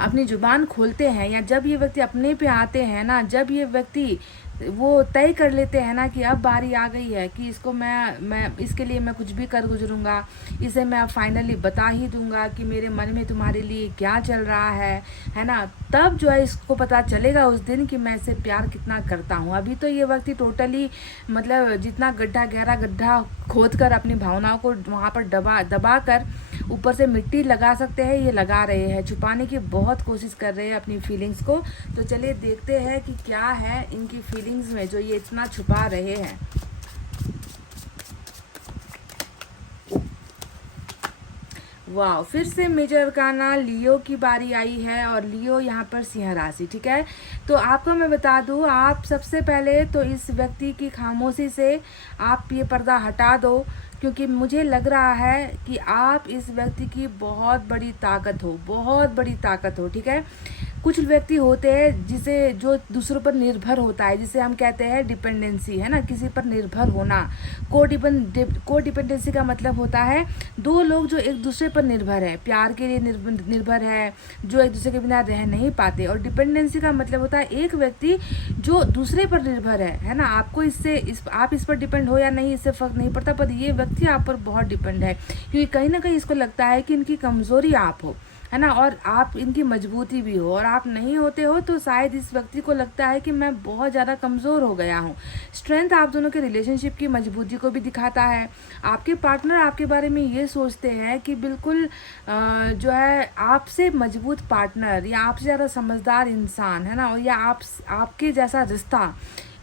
अपनी जुबान खोलते हैं या जब ये व्यक्ति अपने पे आते हैं ना, जब ये व्यक्ति वो तय कर लेते हैं ना कि अब बारी आ गई है कि इसको मैं इसके लिए मैं कुछ भी कर गुजरूंगा, इसे मैं अब फाइनली बता ही दूंगा कि मेरे मन में तुम्हारे लिए क्या चल रहा है ना, तब जो है इसको पता चलेगा उस दिन कि मैं इसे प्यार कितना करता हूँ। अभी तो ये व्यक्ति टोटली मतलब जितना गहरा गड्ढा खोद कर अपनी भावनाओं को वहाँ पर दबा कर ऊपर से मिट्टी लगा सकते हैं, ये लगा रहे हैं, छुपाने की बहुत कोशिश कर रहे हैं अपनी फीलिंग्स को। तो चलिए देखते हैं कि क्या है इनकी फीलिंग्स में जो ये इतना छुपा रहे हैं। वाह, फिर से मेजर अरकाना लियो की बारी आई है और लियो यहाँ पर सिंह राशि। ठीक है, तो आपको मैं बता दूँ, आप सबसे पहले तो इस व्यक्ति की खामोशी से आप ये पर्दा हटा दो, क्योंकि मुझे लग रहा है कि आप इस व्यक्ति की बहुत बड़ी ताकत हो, बहुत बड़ी ताकत हो। ठीक है, कुछ व्यक्ति होते हैं जिसे जो दूसरों पर निर्भर होता है, जिसे हम कहते हैं डिपेंडेंसी, है ना, किसी पर निर्भर होना। को डिपेंडेंसी का मतलब होता है दो लोग जो एक दूसरे पर निर्भर है, प्यार के लिए निर्भर है, जो एक दूसरे के बिना रह नहीं पाते। और डिपेंडेंसी का मतलब होता है एक व्यक्ति जो दूसरे पर निर्भर है ना। आपको आप इस पर डिपेंड हो या नहीं इससे फर्क नहीं पड़ता, पर ये व्यक्ति आप पर बहुत डिपेंड है, क्योंकि कहीं ना कहीं इसको लगता है कि इनकी कमजोरी आप हो, है ना, और आप इनकी मजबूती भी हो, और आप नहीं होते हो तो शायद इस व्यक्ति को लगता है कि मैं बहुत ज़्यादा कमज़ोर हो गया हूँ। स्ट्रेंथ आप दोनों के रिलेशनशिप की मजबूती को भी दिखाता है। आपके पार्टनर आपके बारे में ये सोचते हैं कि बिल्कुल जो है आपसे मजबूत पार्टनर या आपसे ज़्यादा समझदार इंसान, है ना, और या आपके जैसा रिश्ता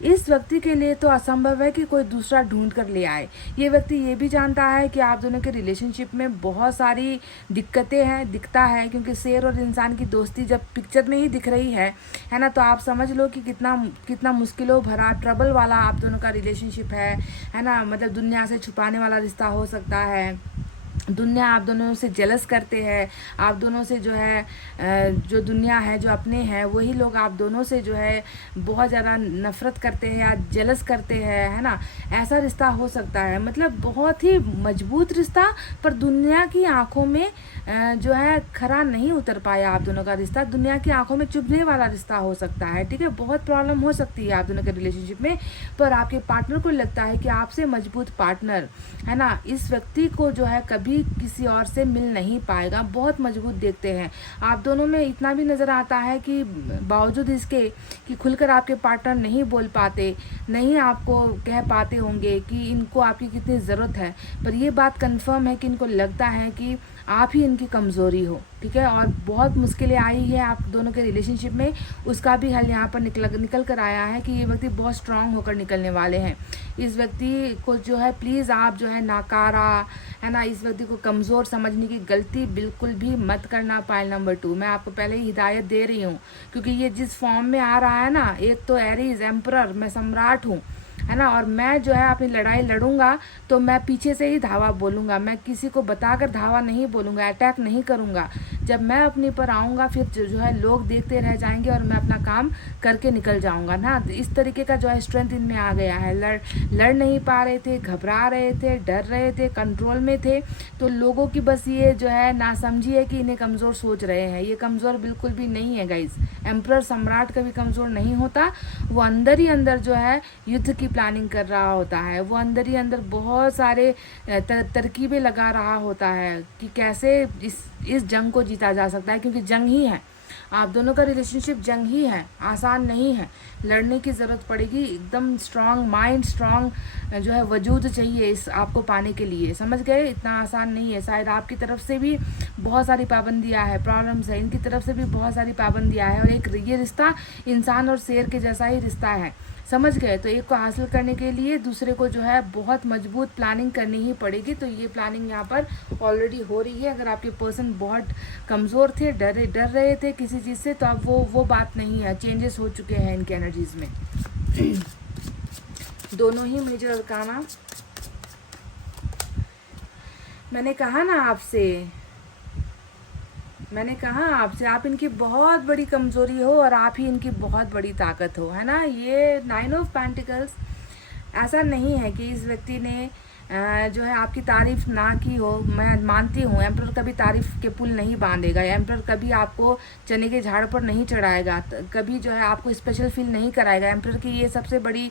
इस व्यक्ति के लिए तो असंभव है कि कोई दूसरा ढूंढ कर ले आए। ये व्यक्ति ये भी जानता है कि आप दोनों के रिलेशनशिप में बहुत सारी दिक्कतें हैं, दिखता है, क्योंकि शेर और इंसान की दोस्ती जब पिक्चर में ही दिख रही है ना, तो आप समझ लो कि कितना मुश्किलों भरा ट्रबल वाला आप दोनों का रिलेशनशिप है ना। मतलब दुनिया से छुपाने वाला रिश्ता हो सकता है। दुनिया आप दोनों से जेलस करते हैं, आप दोनों से जो है जो दुनिया है, जो अपने हैं, वही लोग आप दोनों से जो है बहुत ज़्यादा नफ़रत करते हैं या जेलस करते हैं, है ना। ऐसा रिश्ता हो सकता है, मतलब बहुत ही मजबूत रिश्ता, पर दुनिया की आंखों में जो है खरा नहीं उतर पाया आप दोनों का रिश्ता, दुनिया की आंखों में चुभने वाला रिश्ता हो सकता है, ठीक है। बहुत प्रॉब्लम हो सकती है आप दोनों के रिलेशनशिप में, पर आपके पार्टनर को लगता है कि आपसे मजबूत पार्टनर, है ना, इस व्यक्ति को जो है कभी किसी और से मिल नहीं पाएगा। बहुत मजबूत देखते हैं आप दोनों में। इतना भी नज़र आता है कि बावजूद इसके कि खुलकर आपके पार्टनर नहीं बोल पाते, नहीं आपको कह पाते होंगे कि इनको आपकी कितनी ज़रूरत है, पर ये बात कंफर्म है कि इनको लगता है कि आप ही इनकी कमज़ोरी हो, ठीक है। और बहुत मुश्किलें आई है आप दोनों के रिलेशनशिप में, उसका भी हल यहाँ पर निकल कर आया है कि ये व्यक्ति बहुत स्ट्रांग होकर निकलने वाले हैं। इस व्यक्ति को जो है प्लीज़ आप जो है नाकारा, है ना, इस व्यक्ति को कमज़ोर समझने की गलती बिल्कुल भी मत करना। पाइल नंबर 2 मैं आपको पहले ही हिदायत दे रही हूँ, क्योंकि ये जिस फॉर्म में आ रहा है ना, एक तो एरीज एम्परर, मैं सम्राट हूँ, है ना, और मैं जो है अपनी लड़ाई लड़ूंगा तो मैं पीछे से ही धावा बोलूँगा, मैं किसी को बताकर धावा नहीं बोलूँगा, अटैक नहीं करूँगा। जब मैं अपने पर आऊँगा फिर जो है लोग देखते रह जाएंगे और मैं अपना काम करके निकल जाऊँगा ना। तो इस तरीके का जो है स्ट्रेंथ इनमें आ गया है। लड़ नहीं पा रहे थे, घबरा रहे थे, डर रहे थे, कंट्रोल में थे, तो लोगों की बस ये जो है नासमझी है कि इन्हें कमज़ोर सोच रहे हैं। ये कमज़ोर बिल्कुल भी नहीं है गाइस। एम्परर सम्राट कभी कमज़ोर नहीं होता, वो अंदर ही अंदर जो है युद्ध की प्लानिंग कर रहा होता है, वो अंदर ही अंदर बहुत सारे तरकीबें लगा रहा होता है कि कैसे इस जंग को जीता जा सकता है, क्योंकि जंग ही है, आप दोनों का रिलेशनशिप जंग ही है, आसान नहीं है। लड़ने की ज़रूरत पड़ेगी, एकदम स्ट्रांग माइंड, स्ट्रांग जो है वजूद चाहिए इस आपको पाने के लिए, समझ गए। इतना आसान नहीं है। शायद आपकी तरफ से भी बहुत सारी पाबंदियाँ है, प्रॉब्लम्स है, इनकी तरफ से भी बहुत सारी पाबंदियाँ है, और एक ये रिश्ता इंसान और शेर के जैसा ही रिश्ता है, समझ गए। तो एक को हासिल करने के लिए दूसरे को जो है बहुत मजबूत प्लानिंग करनी ही पड़ेगी। तो ये प्लानिंग यहाँ पर ऑलरेडी हो रही है। अगर आपके पर्सन बहुत कमज़ोर थे, डर रहे थे किसी चीज़ से, तो अब वो बात नहीं है, चेंजेस हो चुके हैं इनके एनर्जीज में। दोनों ही मेजर अरकाना, मैंने कहा आपसे आप इनकी बहुत बड़ी कमज़ोरी हो और आप ही इनकी बहुत बड़ी ताकत हो, है ना। ये 9 ऑफ पेंटिकल्स, ऐसा नहीं है कि इस व्यक्ति ने जो है आपकी तारीफ ना की हो। मैं मानती हूँ एम्परर कभी तारीफ के पुल नहीं बांधेगा, एम्परर कभी आपको चने के झाड़ पर नहीं चढ़ाएगा, कभी जो है आपको स्पेशल फील नहीं कराएगा। एम्परर की ये सबसे बड़ी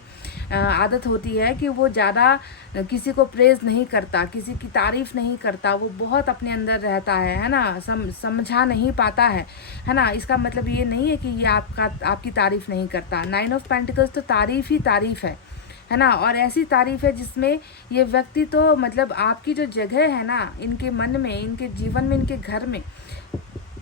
आदत होती है कि वो ज़्यादा किसी को प्रेज़ नहीं करता, किसी की तारीफ़ नहीं करता, वो बहुत अपने अंदर रहता है ना, समझा नहीं पाता है ना। इसका मतलब ये नहीं है कि ये आपकी तारीफ़ नहीं करता। 9 ऑफ पेंटिकल्स तो तारीफ़ ही तारीफ़ है ना, और ऐसी तारीफ़ है जिसमें ये व्यक्ति तो मतलब आपकी जो जगह है ना इनके मन में, इनके जीवन में, इनके घर में,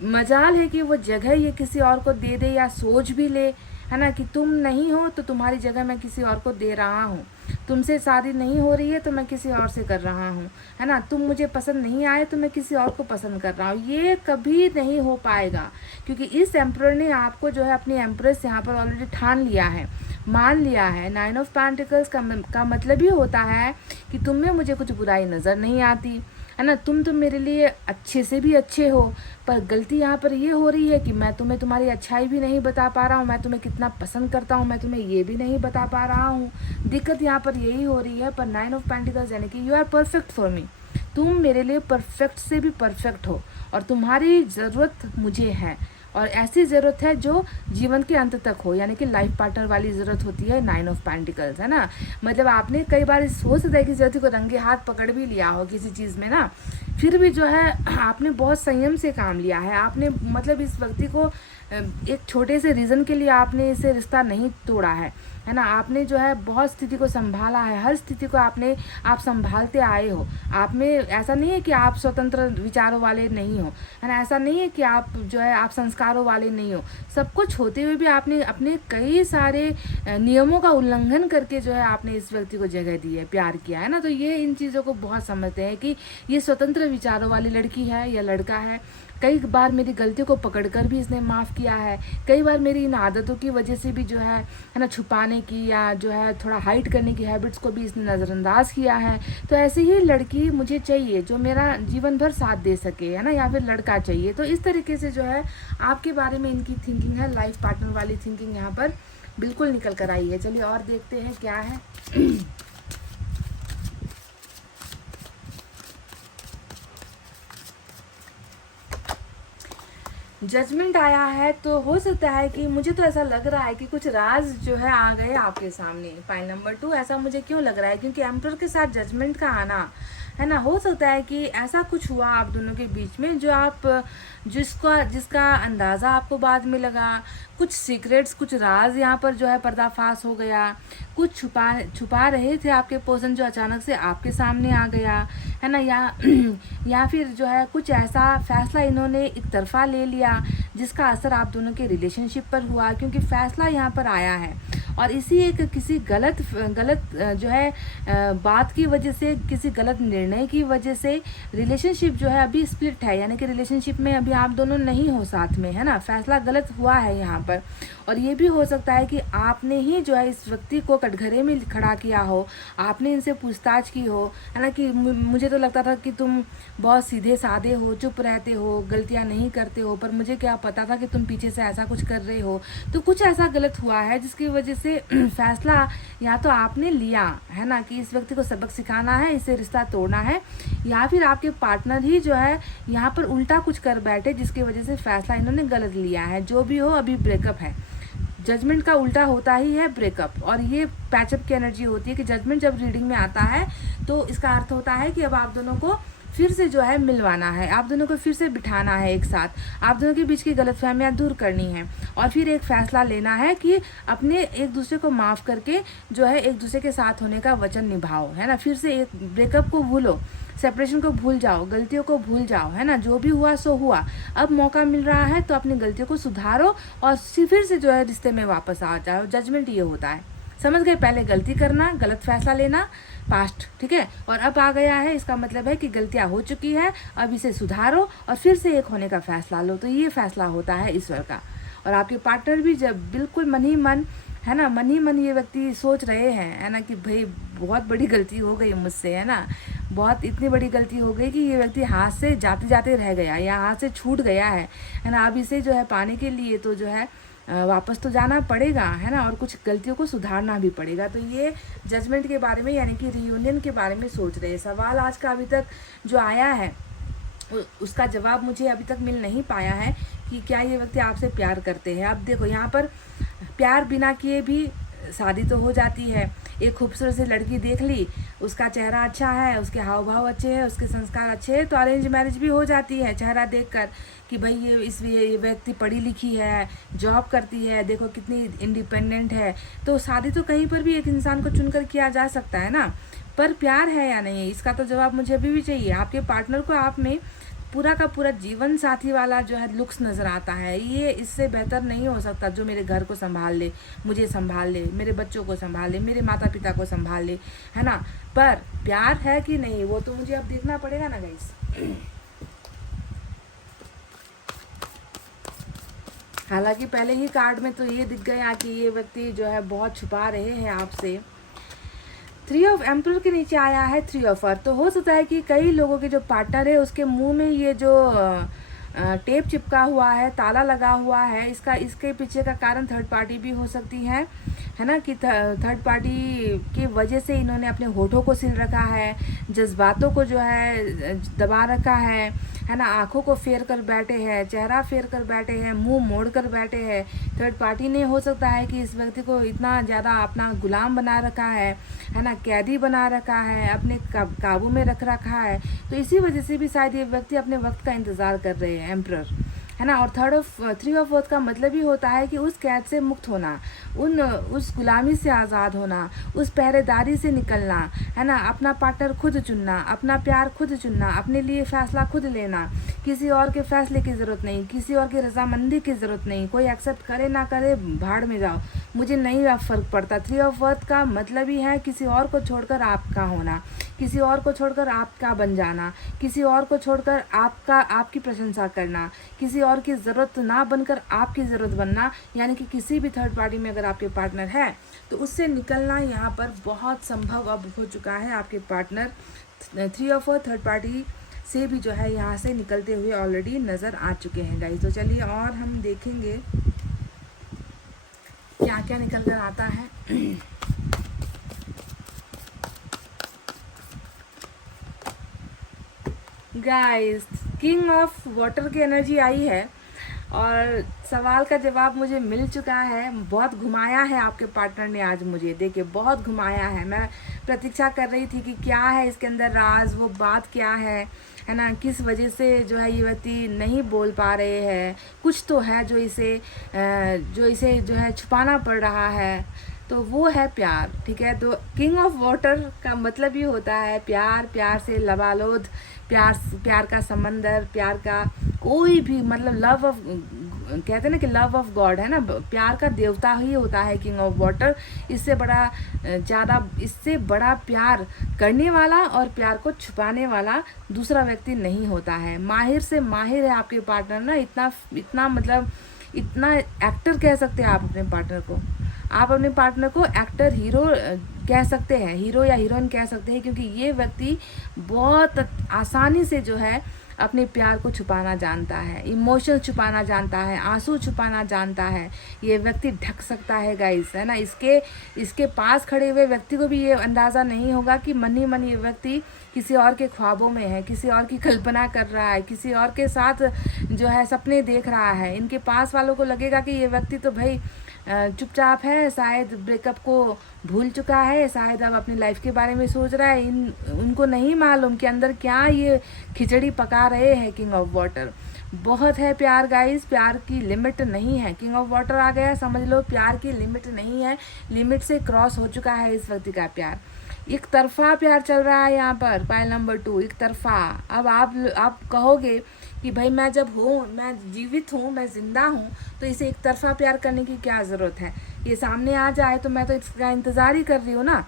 मजाल है कि वो जगह ये किसी और को दे दे या सोच भी ले, है ना, कि तुम नहीं हो तो तुम्हारी जगह मैं किसी और को दे रहा हूँ, तुमसे शादी नहीं हो रही है तो मैं किसी और से कर रहा हूँ, है ना, तुम मुझे पसंद नहीं आए तो मैं किसी और को पसंद कर रहा हूँ। ये कभी नहीं हो पाएगा, क्योंकि इस एम्परर ने आपको जो है अपनी एम्प्रेस यहाँ पर ऑलरेडी ठान लिया है, मान लिया है। 9 ऑफ पेंटिकल्स का मतलब ही होता है कि तुम में मुझे कुछ बुराई नज़र नहीं आती, है ना, तुम तो मेरे लिए अच्छे से भी अच्छे हो, पर गलती यहाँ पर ये हो रही है कि मैं तुम्हें तुम्हारी अच्छाई भी नहीं बता पा रहा हूँ, मैं तुम्हें कितना पसंद करता हूँ मैं तुम्हें ये भी नहीं बता पा रहा हूँ। दिक्कत यहाँ पर यही हो रही है। पर 9 ऑफ पेंटिकल्स यानी कि you are perfect for me, तुम मेरे लिए परफेक्ट से भी परफेक्ट हो, और तुम्हारी ज़रूरत मुझे है, और ऐसी ज़रूरत है जो जीवन के अंत तक हो, यानी कि लाइफ पार्टनर वाली ज़रूरत होती है 9 ऑफ पेंटिकल्स, है ना। मतलब आपने कई बार हो सकता है कि ज़रूरत को रंगे हाथ पकड़ भी लिया हो किसी चीज़ में ना, फिर भी जो है आपने बहुत संयम से काम लिया है। आपने मतलब इस व्यक्ति को एक छोटे से रीज़न के लिए आपने इसे रिश्ता नहीं तोड़ा है, है ना। आपने जो है बहुत स्थिति को संभाला है, हर स्थिति को आप संभालते आए हो। आप में ऐसा नहीं है कि आप स्वतंत्र विचारों वाले नहीं हो, है ना। ऐसा नहीं है कि आप जो है आप संस्कारों वाले नहीं हो। सब कुछ होते हुए भी आपने अपने कई सारे नियमों का उल्लंघन करके जो है आपने इस व्यक्ति को जगह दी है, प्यार किया है ना। तो ये इन चीज़ों को बहुत समझते हैं कि ये स्वतंत्र विचारों वाली लड़की है या लड़का है। कई बार मेरी गलतियों को पकड़कर भी इसने माफ़ किया है। कई बार मेरी इन आदतों की वजह से भी जो है ना, छुपाने की या जो है थोड़ा हाइड करने की हैबिट्स को भी इसने नज़रअंदाज किया है। तो ऐसे ही लड़की मुझे चाहिए जो मेरा जीवन भर साथ दे सके, है ना, या फिर लड़का चाहिए। तो इस तरीके से जो है आपके बारे में इनकी थिंकिंग है, लाइफ पार्टनर वाली थिंकिंग यहाँ पर बिल्कुल निकल कर आई है। चलिए और देखते हैं क्या है। जजमेंट आया है, तो हो सकता है कि मुझे तो ऐसा लग रहा है कि कुछ राज जो है आ गए आपके सामने। फाइल नंबर 2 ऐसा मुझे क्यों लग रहा है, क्योंकि एम्परर के साथ जजमेंट का आना, है ना। हो सकता है कि ऐसा कुछ हुआ आप दोनों के बीच में जो आप जिसका अंदाज़ा आपको बाद में लगा। कुछ सीक्रेट्स, कुछ राज यहाँ पर जो है पर्दाफाश हो गया। कुछ छुपा रहे थे आपके पर्सन जो अचानक से आपके सामने आ गया, है ना। या फिर जो है कुछ ऐसा फैसला इन्होंने एक तरफा ले लिया जिसका असर आप दोनों के रिलेशनशिप पर हुआ, क्योंकि फैसला यहाँ पर आया है। और इसी एक किसी गलत जो है बात की वजह से, किसी गलत निर्णय की वजह से रिलेशनशिप जो है अभी स्प्लिट है, यानी कि रिलेशनशिप में अभी आप दोनों नहीं हो साथ में, है ना। फैसला गलत हुआ है यहाँ पर। और ये भी हो सकता है कि आपने ही जो है इस व्यक्ति को कटघरे में खड़ा किया हो, आपने इनसे पूछताछ की हो, है ना। कि मुझे तो लगता था कि तुम बहुत सीधे साधे हो, चुप रहते हो, गलतियाँ नहीं करते हो, पर मुझे क्या पता था कि तुम पीछे से ऐसा कुछ कर रहे हो। तो कुछ ऐसा गलत हुआ है जिसकी वजह से फैसला या तो आपने लिया, है ना, कि इस व्यक्ति को सबक सिखाना है, इससे रिश्ता तोड़ना है, या फिर आपके पार्टनर ही जो है यहाँ पर उल्टा कुछ कर बैठे जिसकी वजह से फैसला इन्होंने गलत लिया है। जो भी हो, अभी ब्रेकअप है। जजमेंट का उल्टा होता ही है ब्रेकअप, और ये पैचअप की एनर्जी होती है कि जजमेंट जब रीडिंग में आता है तो इसका अर्थ होता है कि अब आप दोनों को फिर से जो है मिलवाना है, आप दोनों को फिर से बिठाना है एक साथ, आप दोनों के बीच की गलतफहमियां दूर करनी है, और फिर एक फैसला लेना है कि अपने एक दूसरे को माफ़ करके जो है एक दूसरे के साथ होने का वचन निभाओ, है ना। फिर से एक ब्रेकअप को भूलो, सेपरेशन को भूल जाओ, गलतियों को भूल जाओ, है ना। जो भी हुआ सो हुआ, अब मौका मिल रहा है तो अपनी गलतियों को सुधारो और फिर से जो है रिश्ते में वापस आ जाओ। जजमेंट ये होता है, समझ गए। पहले गलती करना, गलत फैसला लेना, पास्ट, ठीक है, और अब आ गया है, इसका मतलब है कि गलतियां हो चुकी है, अब इसे सुधारो और फिर से एक होने का फैसला लो। तो ये फैसला होता है ईश्वर का। और आपके पार्टनर भी जब बिल्कुल मन ही मन, है ना, मन ही मन ये व्यक्ति सोच रहे हैं, है ना, कि भाई बहुत बड़ी गलती हो गई मुझसे, है ना, बहुत इतनी बड़ी गलती हो गई कि ये व्यक्ति हाथ से जाते जाते रह गया या हाथ से छूट गया है ना। अब इसे जो है पाने के लिए तो जो है वापस तो जाना पड़ेगा, है ना, और कुछ गलतियों को सुधारना भी पड़ेगा। तो ये जजमेंट के बारे में, यानी कि रियूनियन के बारे में सोच रहे हैं। सवाल आज का अभी तक जो आया है उसका जवाब मुझे अभी तक मिल नहीं पाया है कि क्या ये व्यक्ति आपसे प्यार करते हैं। अब देखो यहाँ पर प्यार बिना किए भी शादी तो हो जाती है। एक खूबसूरत सी लड़की देख ली, उसका चेहरा अच्छा है, उसके हाव भाव अच्छे हैं, उसके संस्कार अच्छे हैं, तो अरेंज मैरिज भी हो जाती है चेहरा देखकर कि भाई ये व्यक्ति पढ़ी लिखी है, जॉब करती है, देखो कितनी इंडिपेंडेंट है। तो शादी तो कहीं पर भी एक इंसान को चुनकर किया जा सकता है ना, पर प्यार है या नहीं, इसका तो जवाब मुझे अभी भी चाहिए। आपके पार्टनर को आप में पूरा का पूरा जीवन साथी वाला जो है लुक्स नज़र आता है। ये इससे बेहतर नहीं हो सकता जो मेरे घर को संभाल ले, मुझे संभाल ले, मेरे बच्चों को संभाल ले, मेरे माता पिता को संभाल ले, है ना। पर प्यार है कि नहीं वो तो मुझे अब देखना पड़ेगा ना गाइस। हालांकि पहले ही कार्ड में तो ये दिख गया कि ये व्यक्ति जो है बहुत छुपा रहे हैं आपसे। 3 ऑफ एम्परर के नीचे आया है 3 ऑफ अर्थ। तो हो सकता है कि कई लोगों के जो पार्टनर है उसके मुंह में ये जो टेप चिपका हुआ है, ताला लगा हुआ है, इसके पीछे का कारण थर्ड पार्टी भी हो सकती है ना, कि थर्ड पार्टी की वजह से इन्होंने अपने होठों को सिल रखा है, जज्बातों को जो है दबा रखा है ना, आंखों को फेर कर बैठे हैं, चेहरा फेर कर बैठे हैं, मुंह मोड़ कर बैठे हैं। थर्ड पार्टी ने हो सकता है कि इस व्यक्ति को इतना ज़्यादा अपना गुलाम बना रखा है ना, कैदी बना रखा है, अपने काबू में रखा है। तो इसी वजह से भी शायद ये व्यक्ति अपने वक्त का इंतज़ार कर रहे हैं एम्परर, है ना। और थ्री ऑफ फोर्थ का मतलब ही होता है कि उस कैद से मुक्त होना, उस गुलामी से आज़ाद होना, उस पहरेदारी से निकलना, है ना। अपना पार्टनर खुद चुनना, अपना प्यार खुद चुनना, अपने लिए फैसला खुद लेना, किसी और के फैसले की ज़रूरत नहीं, किसी और की रजामंदी की ज़रूरत नहीं, कोई एक्सेप्ट करे ना करे भाड़ में जाओ, मुझे नहीं फ़र्क पड़ता। थ्री ऑफ वर्थ का मतलब ही है किसी और को छोड़कर आपका होना, किसी और को छोड़कर आपका बन जाना, किसी और को छोड़कर आपकी प्रशंसा करना, किसी और की ज़रूरत ना बनकर आपकी ज़रूरत बनना। यानी कि किसी भी थर्ड पार्टी में अगर आपके पार्टनर है तो उससे निकलना यहाँ पर बहुत संभव अब हो चुका है। आपके partner three of third party से भी जो है यहाँ से निकलते हुए ऑलरेडी नज़र आ चुके हैं गाइस। तो चलिए और हम देखेंगे क्या क्या निकल कर आता है। गाइस किंग ऑफ वाटर की एनर्जी आई है और सवाल का जवाब मुझे मिल चुका है। बहुत घुमाया है आपके पार्टनर ने आज मुझे, देखिए बहुत घुमाया है। मैं प्रतीक्षा कर रही थी कि क्या है इसके अंदर राज, वो बात क्या है ना। किस वजह से जो है ये व्यक्ति नहीं बोल पा रहे हैं, कुछ तो है जो इसे जो है छुपाना पड़ रहा है। तो वो है प्यार, ठीक है। तो किंग ऑफ वाटर का मतलब ये होता है प्यार, प्यार से लबालोद, प्यार का समंदर, प्यार का कोई भी मतलब लव ऑफ, कहते हैं ना कि लव ऑफ गॉड है ना, प्यार का देवता ही होता है किंग ऑफ वाटर। इससे बड़ा प्यार करने वाला और प्यार को छुपाने वाला दूसरा व्यक्ति नहीं होता है। माहिर से माहिर है आपके पार्टनर ना, इतना मतलब इतना एक्टर कह सकते हैं आप अपने पार्टनर को। आप अपने पार्टनर को एक्टर, हीरो कह सकते हैं, हीरो या हीरोइन कह सकते हैं, क्योंकि ये व्यक्ति बहुत आसानी से जो है अपने प्यार को छुपाना जानता है, इमोशन छुपाना जानता है, आंसू छुपाना जानता है। ये व्यक्ति ढक सकता है गाइस, है ना। इसके पास खड़े हुए व्यक्ति को भी ये अंदाज़ा नहीं होगा कि मन ही मन ये व्यक्ति किसी और के ख्वाबों में है, किसी और की कल्पना कर रहा है, किसी और के साथ जो है सपने देख रहा है। इनके पास वालों को लगेगा कि ये व्यक्ति तो भाई चुपचाप है, शायद ब्रेकअप को भूल चुका है, शायद अब अपनी लाइफ के बारे में सोच रहा है। उनको नहीं मालूम कि अंदर क्या ये खिचड़ी पका रहे हैं किंग ऑफ वाटर। बहुत है प्यार गाइस, प्यार की लिमिट नहीं है। किंग ऑफ वाटर आ गया, समझ लो प्यार की लिमिट नहीं है, लिमिट से क्रॉस हो चुका है इस व्यक्ति का प्यार। एक तरफा प्यार चल रहा है यहाँ पर, पाइल नंबर 2, एक तरफा। अब आप कहोगे कि भाई मैं जीवित हूँ, मैं जिंदा हूँ, तो इसे एक तरफा प्यार करने की क्या ज़रूरत है। ये सामने आ जाए तो मैं तो इसका इंतज़ार ही कर रही हूँ ना,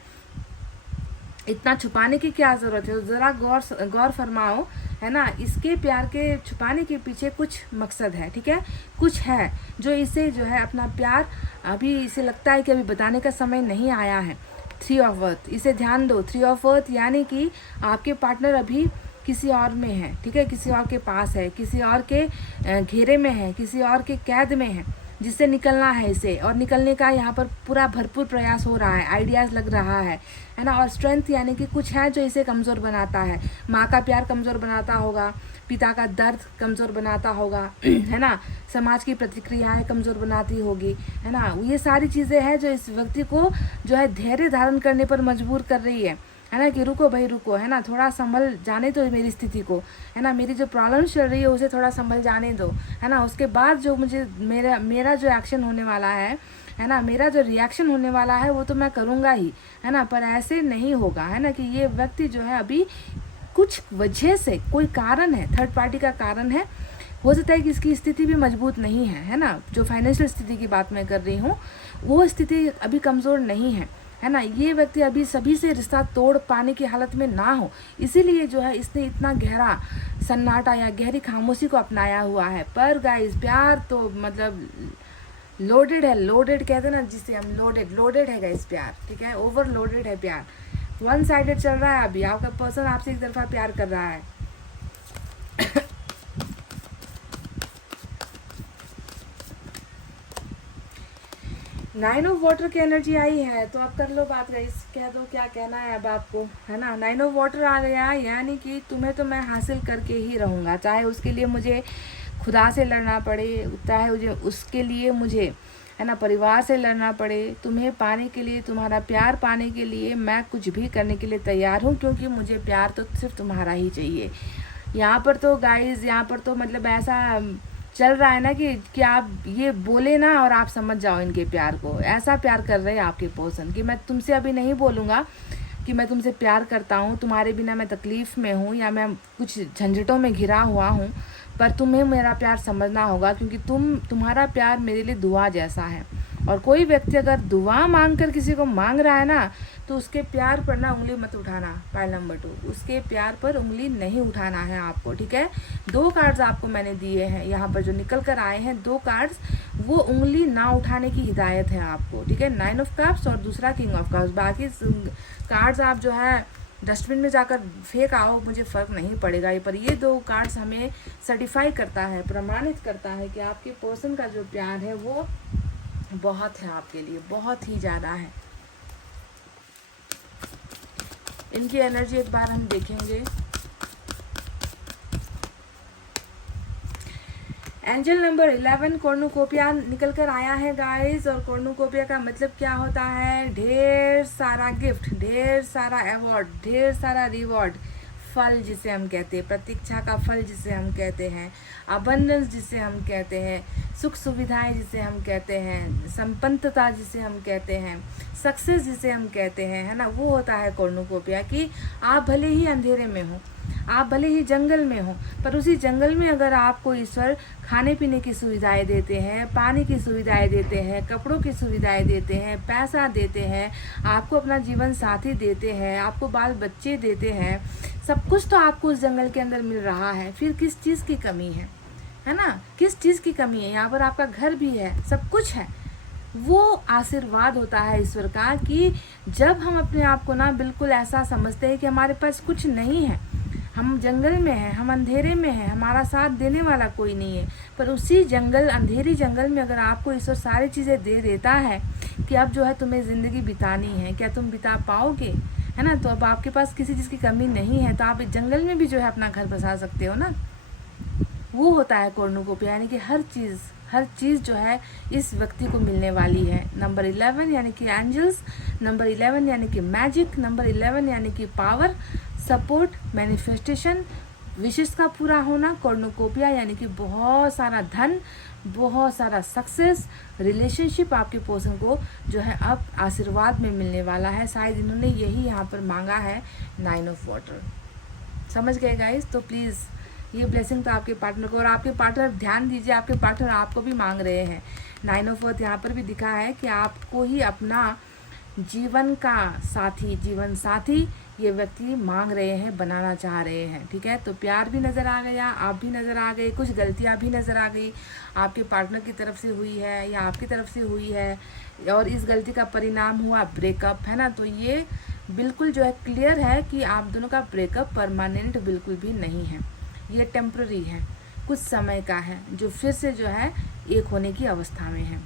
इतना छुपाने की क्या ज़रूरत है। ज़रा गौर फरमाओ, है ना। इसके प्यार के छुपाने के पीछे कुछ मकसद है, ठीक है, कुछ है जो इसे जो है अपना प्यार, अभी इसे लगता है कि अभी बताने का समय नहीं आया है। थ्री ऑफ अर्थ, इसे ध्यान दो। थ्री ऑफ अर्थ यानी कि आपके पार्टनर अभी किसी और में है, ठीक है, किसी और के पास है, किसी और के घेरे में है, किसी और के कैद में है, जिससे निकलना है इसे। और निकलने का यहाँ पर पूरा भरपूर प्रयास हो रहा है, आइडियाज़ लग रहा है ना। और स्ट्रेंथ यानी कि कुछ है जो इसे कमज़ोर बनाता है। माँ का प्यार कमज़ोर बनाता होगा, पिता का दर्द कमज़ोर बनाता होगा, है ना। समाज की प्रतिक्रियाएं कमज़ोर बनाती होगी, है ना। ये सारी चीज़ें हैं जो इस व्यक्ति को जो है धैर्य धारण करने पर मजबूर कर रही है ना, कि रुको भाई रुको, है ना, थोड़ा संभल जाने दो मेरी स्थिति को, है ना। मेरी जो प्रॉब्लम चल रही है उसे थोड़ा संभल जाने दो, है ना। उसके बाद जो मुझे मेरा जो एक्शन होने वाला है ना, मेरा जो रिएक्शन होने वाला है वो तो मैं करूँगा ही, है ना। पर ऐसे नहीं होगा, है ना, कि ये व्यक्ति जो है अभी कुछ वजह से, कोई कारण है, थर्ड पार्टी का कारण है। हो सकता है कि इसकी स्थिति भी मजबूत नहीं है ना। जो फाइनेंशियल स्थिति की बात मैं कर रही हूँ वो स्थिति अभी कमज़ोर नहीं है ना। ये व्यक्ति अभी सभी से रिश्ता तोड़ पाने की हालत में ना हो, इसीलिए जो है इसने इतना गहरा सन्नाटा या गहरी खामोशी को अपनाया हुआ है। पर गाइस प्यार तो मतलब लोडेड है, लोडेड कहते हैं ना जिसे हम, लोडेड है गाइस प्यार, ठीक है, ओवरलोडेड है प्यार। वन साइडेड चल रहा है अभी, आपका पर्सन आपसे एक तरफा प्यार कर रहा है। नाइन ऑफ वाटर की एनर्जी आई है, तो अब कर लो बात गाइस, कह दो क्या कहना है अब आपको, है ना। नाइन ऑफ वाटर आ गया, यानी कि तुम्हें तो मैं हासिल करके ही रहूँगा, चाहे उसके लिए मुझे खुदा से लड़ना पड़े, चाहे उसके लिए मुझे, है ना, परिवार से लड़ना पड़े। तुम्हें पाने के लिए, तुम्हारा प्यार पाने के लिए मैं कुछ भी करने के लिए तैयार हूँ, क्योंकि मुझे प्यार तो सिर्फ तुम्हारा ही चाहिए। यहाँ पर तो गाइस, यहाँ पर तो मतलब ऐसा चल रहा है ना कि आप ये बोले ना और आप समझ जाओ इनके प्यार को। ऐसा प्यार कर रहे हैं आपके पर्सन कि मैं तुमसे अभी नहीं बोलूँगा कि मैं तुमसे प्यार करता हूँ, तुम्हारे बिना मैं तकलीफ़ में हूँ या मैं कुछ झंझटों में घिरा हुआ हूँ, पर तुम्हें मेरा प्यार समझना होगा क्योंकि तुम्हारा प्यार मेरे लिए दुआ जैसा है। और कोई व्यक्ति अगर दुआ मांग कर किसी को मांग रहा है ना, तो उसके प्यार पर ना उंगली मत उठाना। पॉइंट नंबर 2, उसके प्यार पर उंगली नहीं उठाना है आपको, ठीक है। 2 कार्ड्स आपको मैंने दिए हैं यहाँ पर जो निकल कर आए हैं, 2 कार्ड्स, वो उंगली ना उठाने की हिदायत है आपको, ठीक है। 9 ऑफ कप्स और दूसरा किंग ऑफ कप्स। बाकी कार्ड्स आप जो है डस्टबिन में जाकर फेंक आओ, मुझे फ़र्क नहीं पड़ेगा। पर ये 2 कार्ड्स हमें सर्टिफाई करता है, प्रमाणित करता है कि आपके पर्सन का जो प्यार है वो बहुत है आपके लिए, बहुत ही ज़्यादा है। इनकी एनर्जी एक बार हम देखेंगे। एंजल नंबर 11 कॉर्नुकोपिया निकल कर आया है गाइस। और कॉर्नुकोपिया का मतलब क्या होता है? ढेर सारा गिफ्ट, ढेर सारा अवार्ड, ढेर सारा रिवॉर्ड, फल जिसे हम कहते हैं, प्रतीक्षा का फल जिसे हम कहते हैं, अबंडेंस जिसे हम कहते हैं, सुख सुविधाएं जिसे हम कहते हैं, संपन्नता जिसे हम कहते हैं, सक्सेस जिसे हम कहते हैं, है ना, वो होता है कॉर्नुकोपिया। कि आप भले ही अंधेरे में हो, आप भले ही जंगल में हो, पर उसी जंगल में अगर आपको ईश्वर खाने पीने की सुविधाएं देते हैं, पानी की सुविधाएं देते हैं, कपड़ों की सुविधाएं देते हैं, पैसा देते हैं, आपको अपना जीवन साथी देते हैं, आपको बाल बच्चे देते हैं, सब कुछ तो आपको उस जंगल के अंदर मिल रहा है, फिर किस चीज़ की कमी है ना? किस चीज़ की कमी है? यहाँ पर आपका घर भी है, सब कुछ है। वो आशीर्वाद होता है ईश्वर का कि जब हम अपने आप को ना बिल्कुल ऐसा समझते हैं कि हमारे पास कुछ नहीं है, हम जंगल में हैं, हम अंधेरे में हैं, हमारा साथ देने वाला कोई नहीं है, पर उसी जंगल, अंधेरी जंगल में अगर आपको ईश्वर सारी चीज़ें दे देता है कि अब जो है तुम्हें ज़िंदगी बितानी है, क्या तुम बिता पाओगे, है ना? तो अब आपके पास किसी चीज़ की कमी नहीं है, तो आप इस जंगल में भी जो है अपना घर बसा सकते हो ना। वो होता है कॉर्नुकोपिया, यानी कि हर चीज़ जो है इस व्यक्ति को मिलने वाली है। नंबर 11 यानी कि एंजल्स, नंबर 11 यानी कि मैजिक, नंबर 11 यानी कि पावर, सपोर्ट, मैनिफेस्टेशन, विशेष का पूरा होना, कॉर्नुकोपिया यानी कि बहुत सारा धन, बहुत सारा सक्सेस, रिलेशनशिप आपके पर्सन को जो है अब आशीर्वाद में मिलने वाला है। शायद इन्होंने यही यहाँ पर मांगा है, 9 ऑफ वाटर। समझ गए गाइस? तो प्लीज़ ये ब्लेसिंग तो आपके पार्टनर को, और आपके पार्टनर ध्यान दीजिए, आपके पार्टनर आपको भी मांग रहे हैं। 9 ऑफ अर्थ यहाँ पर भी दिखा है कि आपको ही अपना जीवन का साथी, जीवन साथी ये व्यक्ति मांग रहे हैं, बनाना चाह रहे हैं, ठीक है। तो प्यार भी नज़र आ गया, आप भी नज़र आ गए, कुछ गलतियाँ भी नज़र आ गई, आपके पार्टनर की तरफ से हुई है या आपकी तरफ से हुई है, और इस गलती का परिणाम हुआ ब्रेकअप, है ना। तो ये बिल्कुल जो है क्लियर है कि आप दोनों का ब्रेकअप परमानेंट बिल्कुल भी नहीं है, ये टेम्प्ररी है, कुछ समय का है, जो फिर से जो है एक होने की अवस्था में है।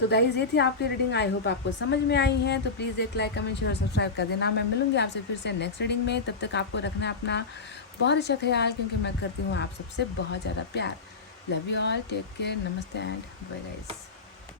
तो गाइज ये थी आपकी रीडिंग, आई होप आपको समझ में आई है। तो प्लीज़ एक लाइक, कमेंट, शेयर और सब्सक्राइब कर देना। मैं मिलूंगी आपसे फिर से नेक्स्ट रीडिंग में। तब तक आपको रखना है अपना बहुत अच्छा ख्याल, क्योंकि मैं करती हूँ आप सबसे बहुत ज़्यादा प्यार। Love you all, take care, नमस्ते एंड बाय गाइज।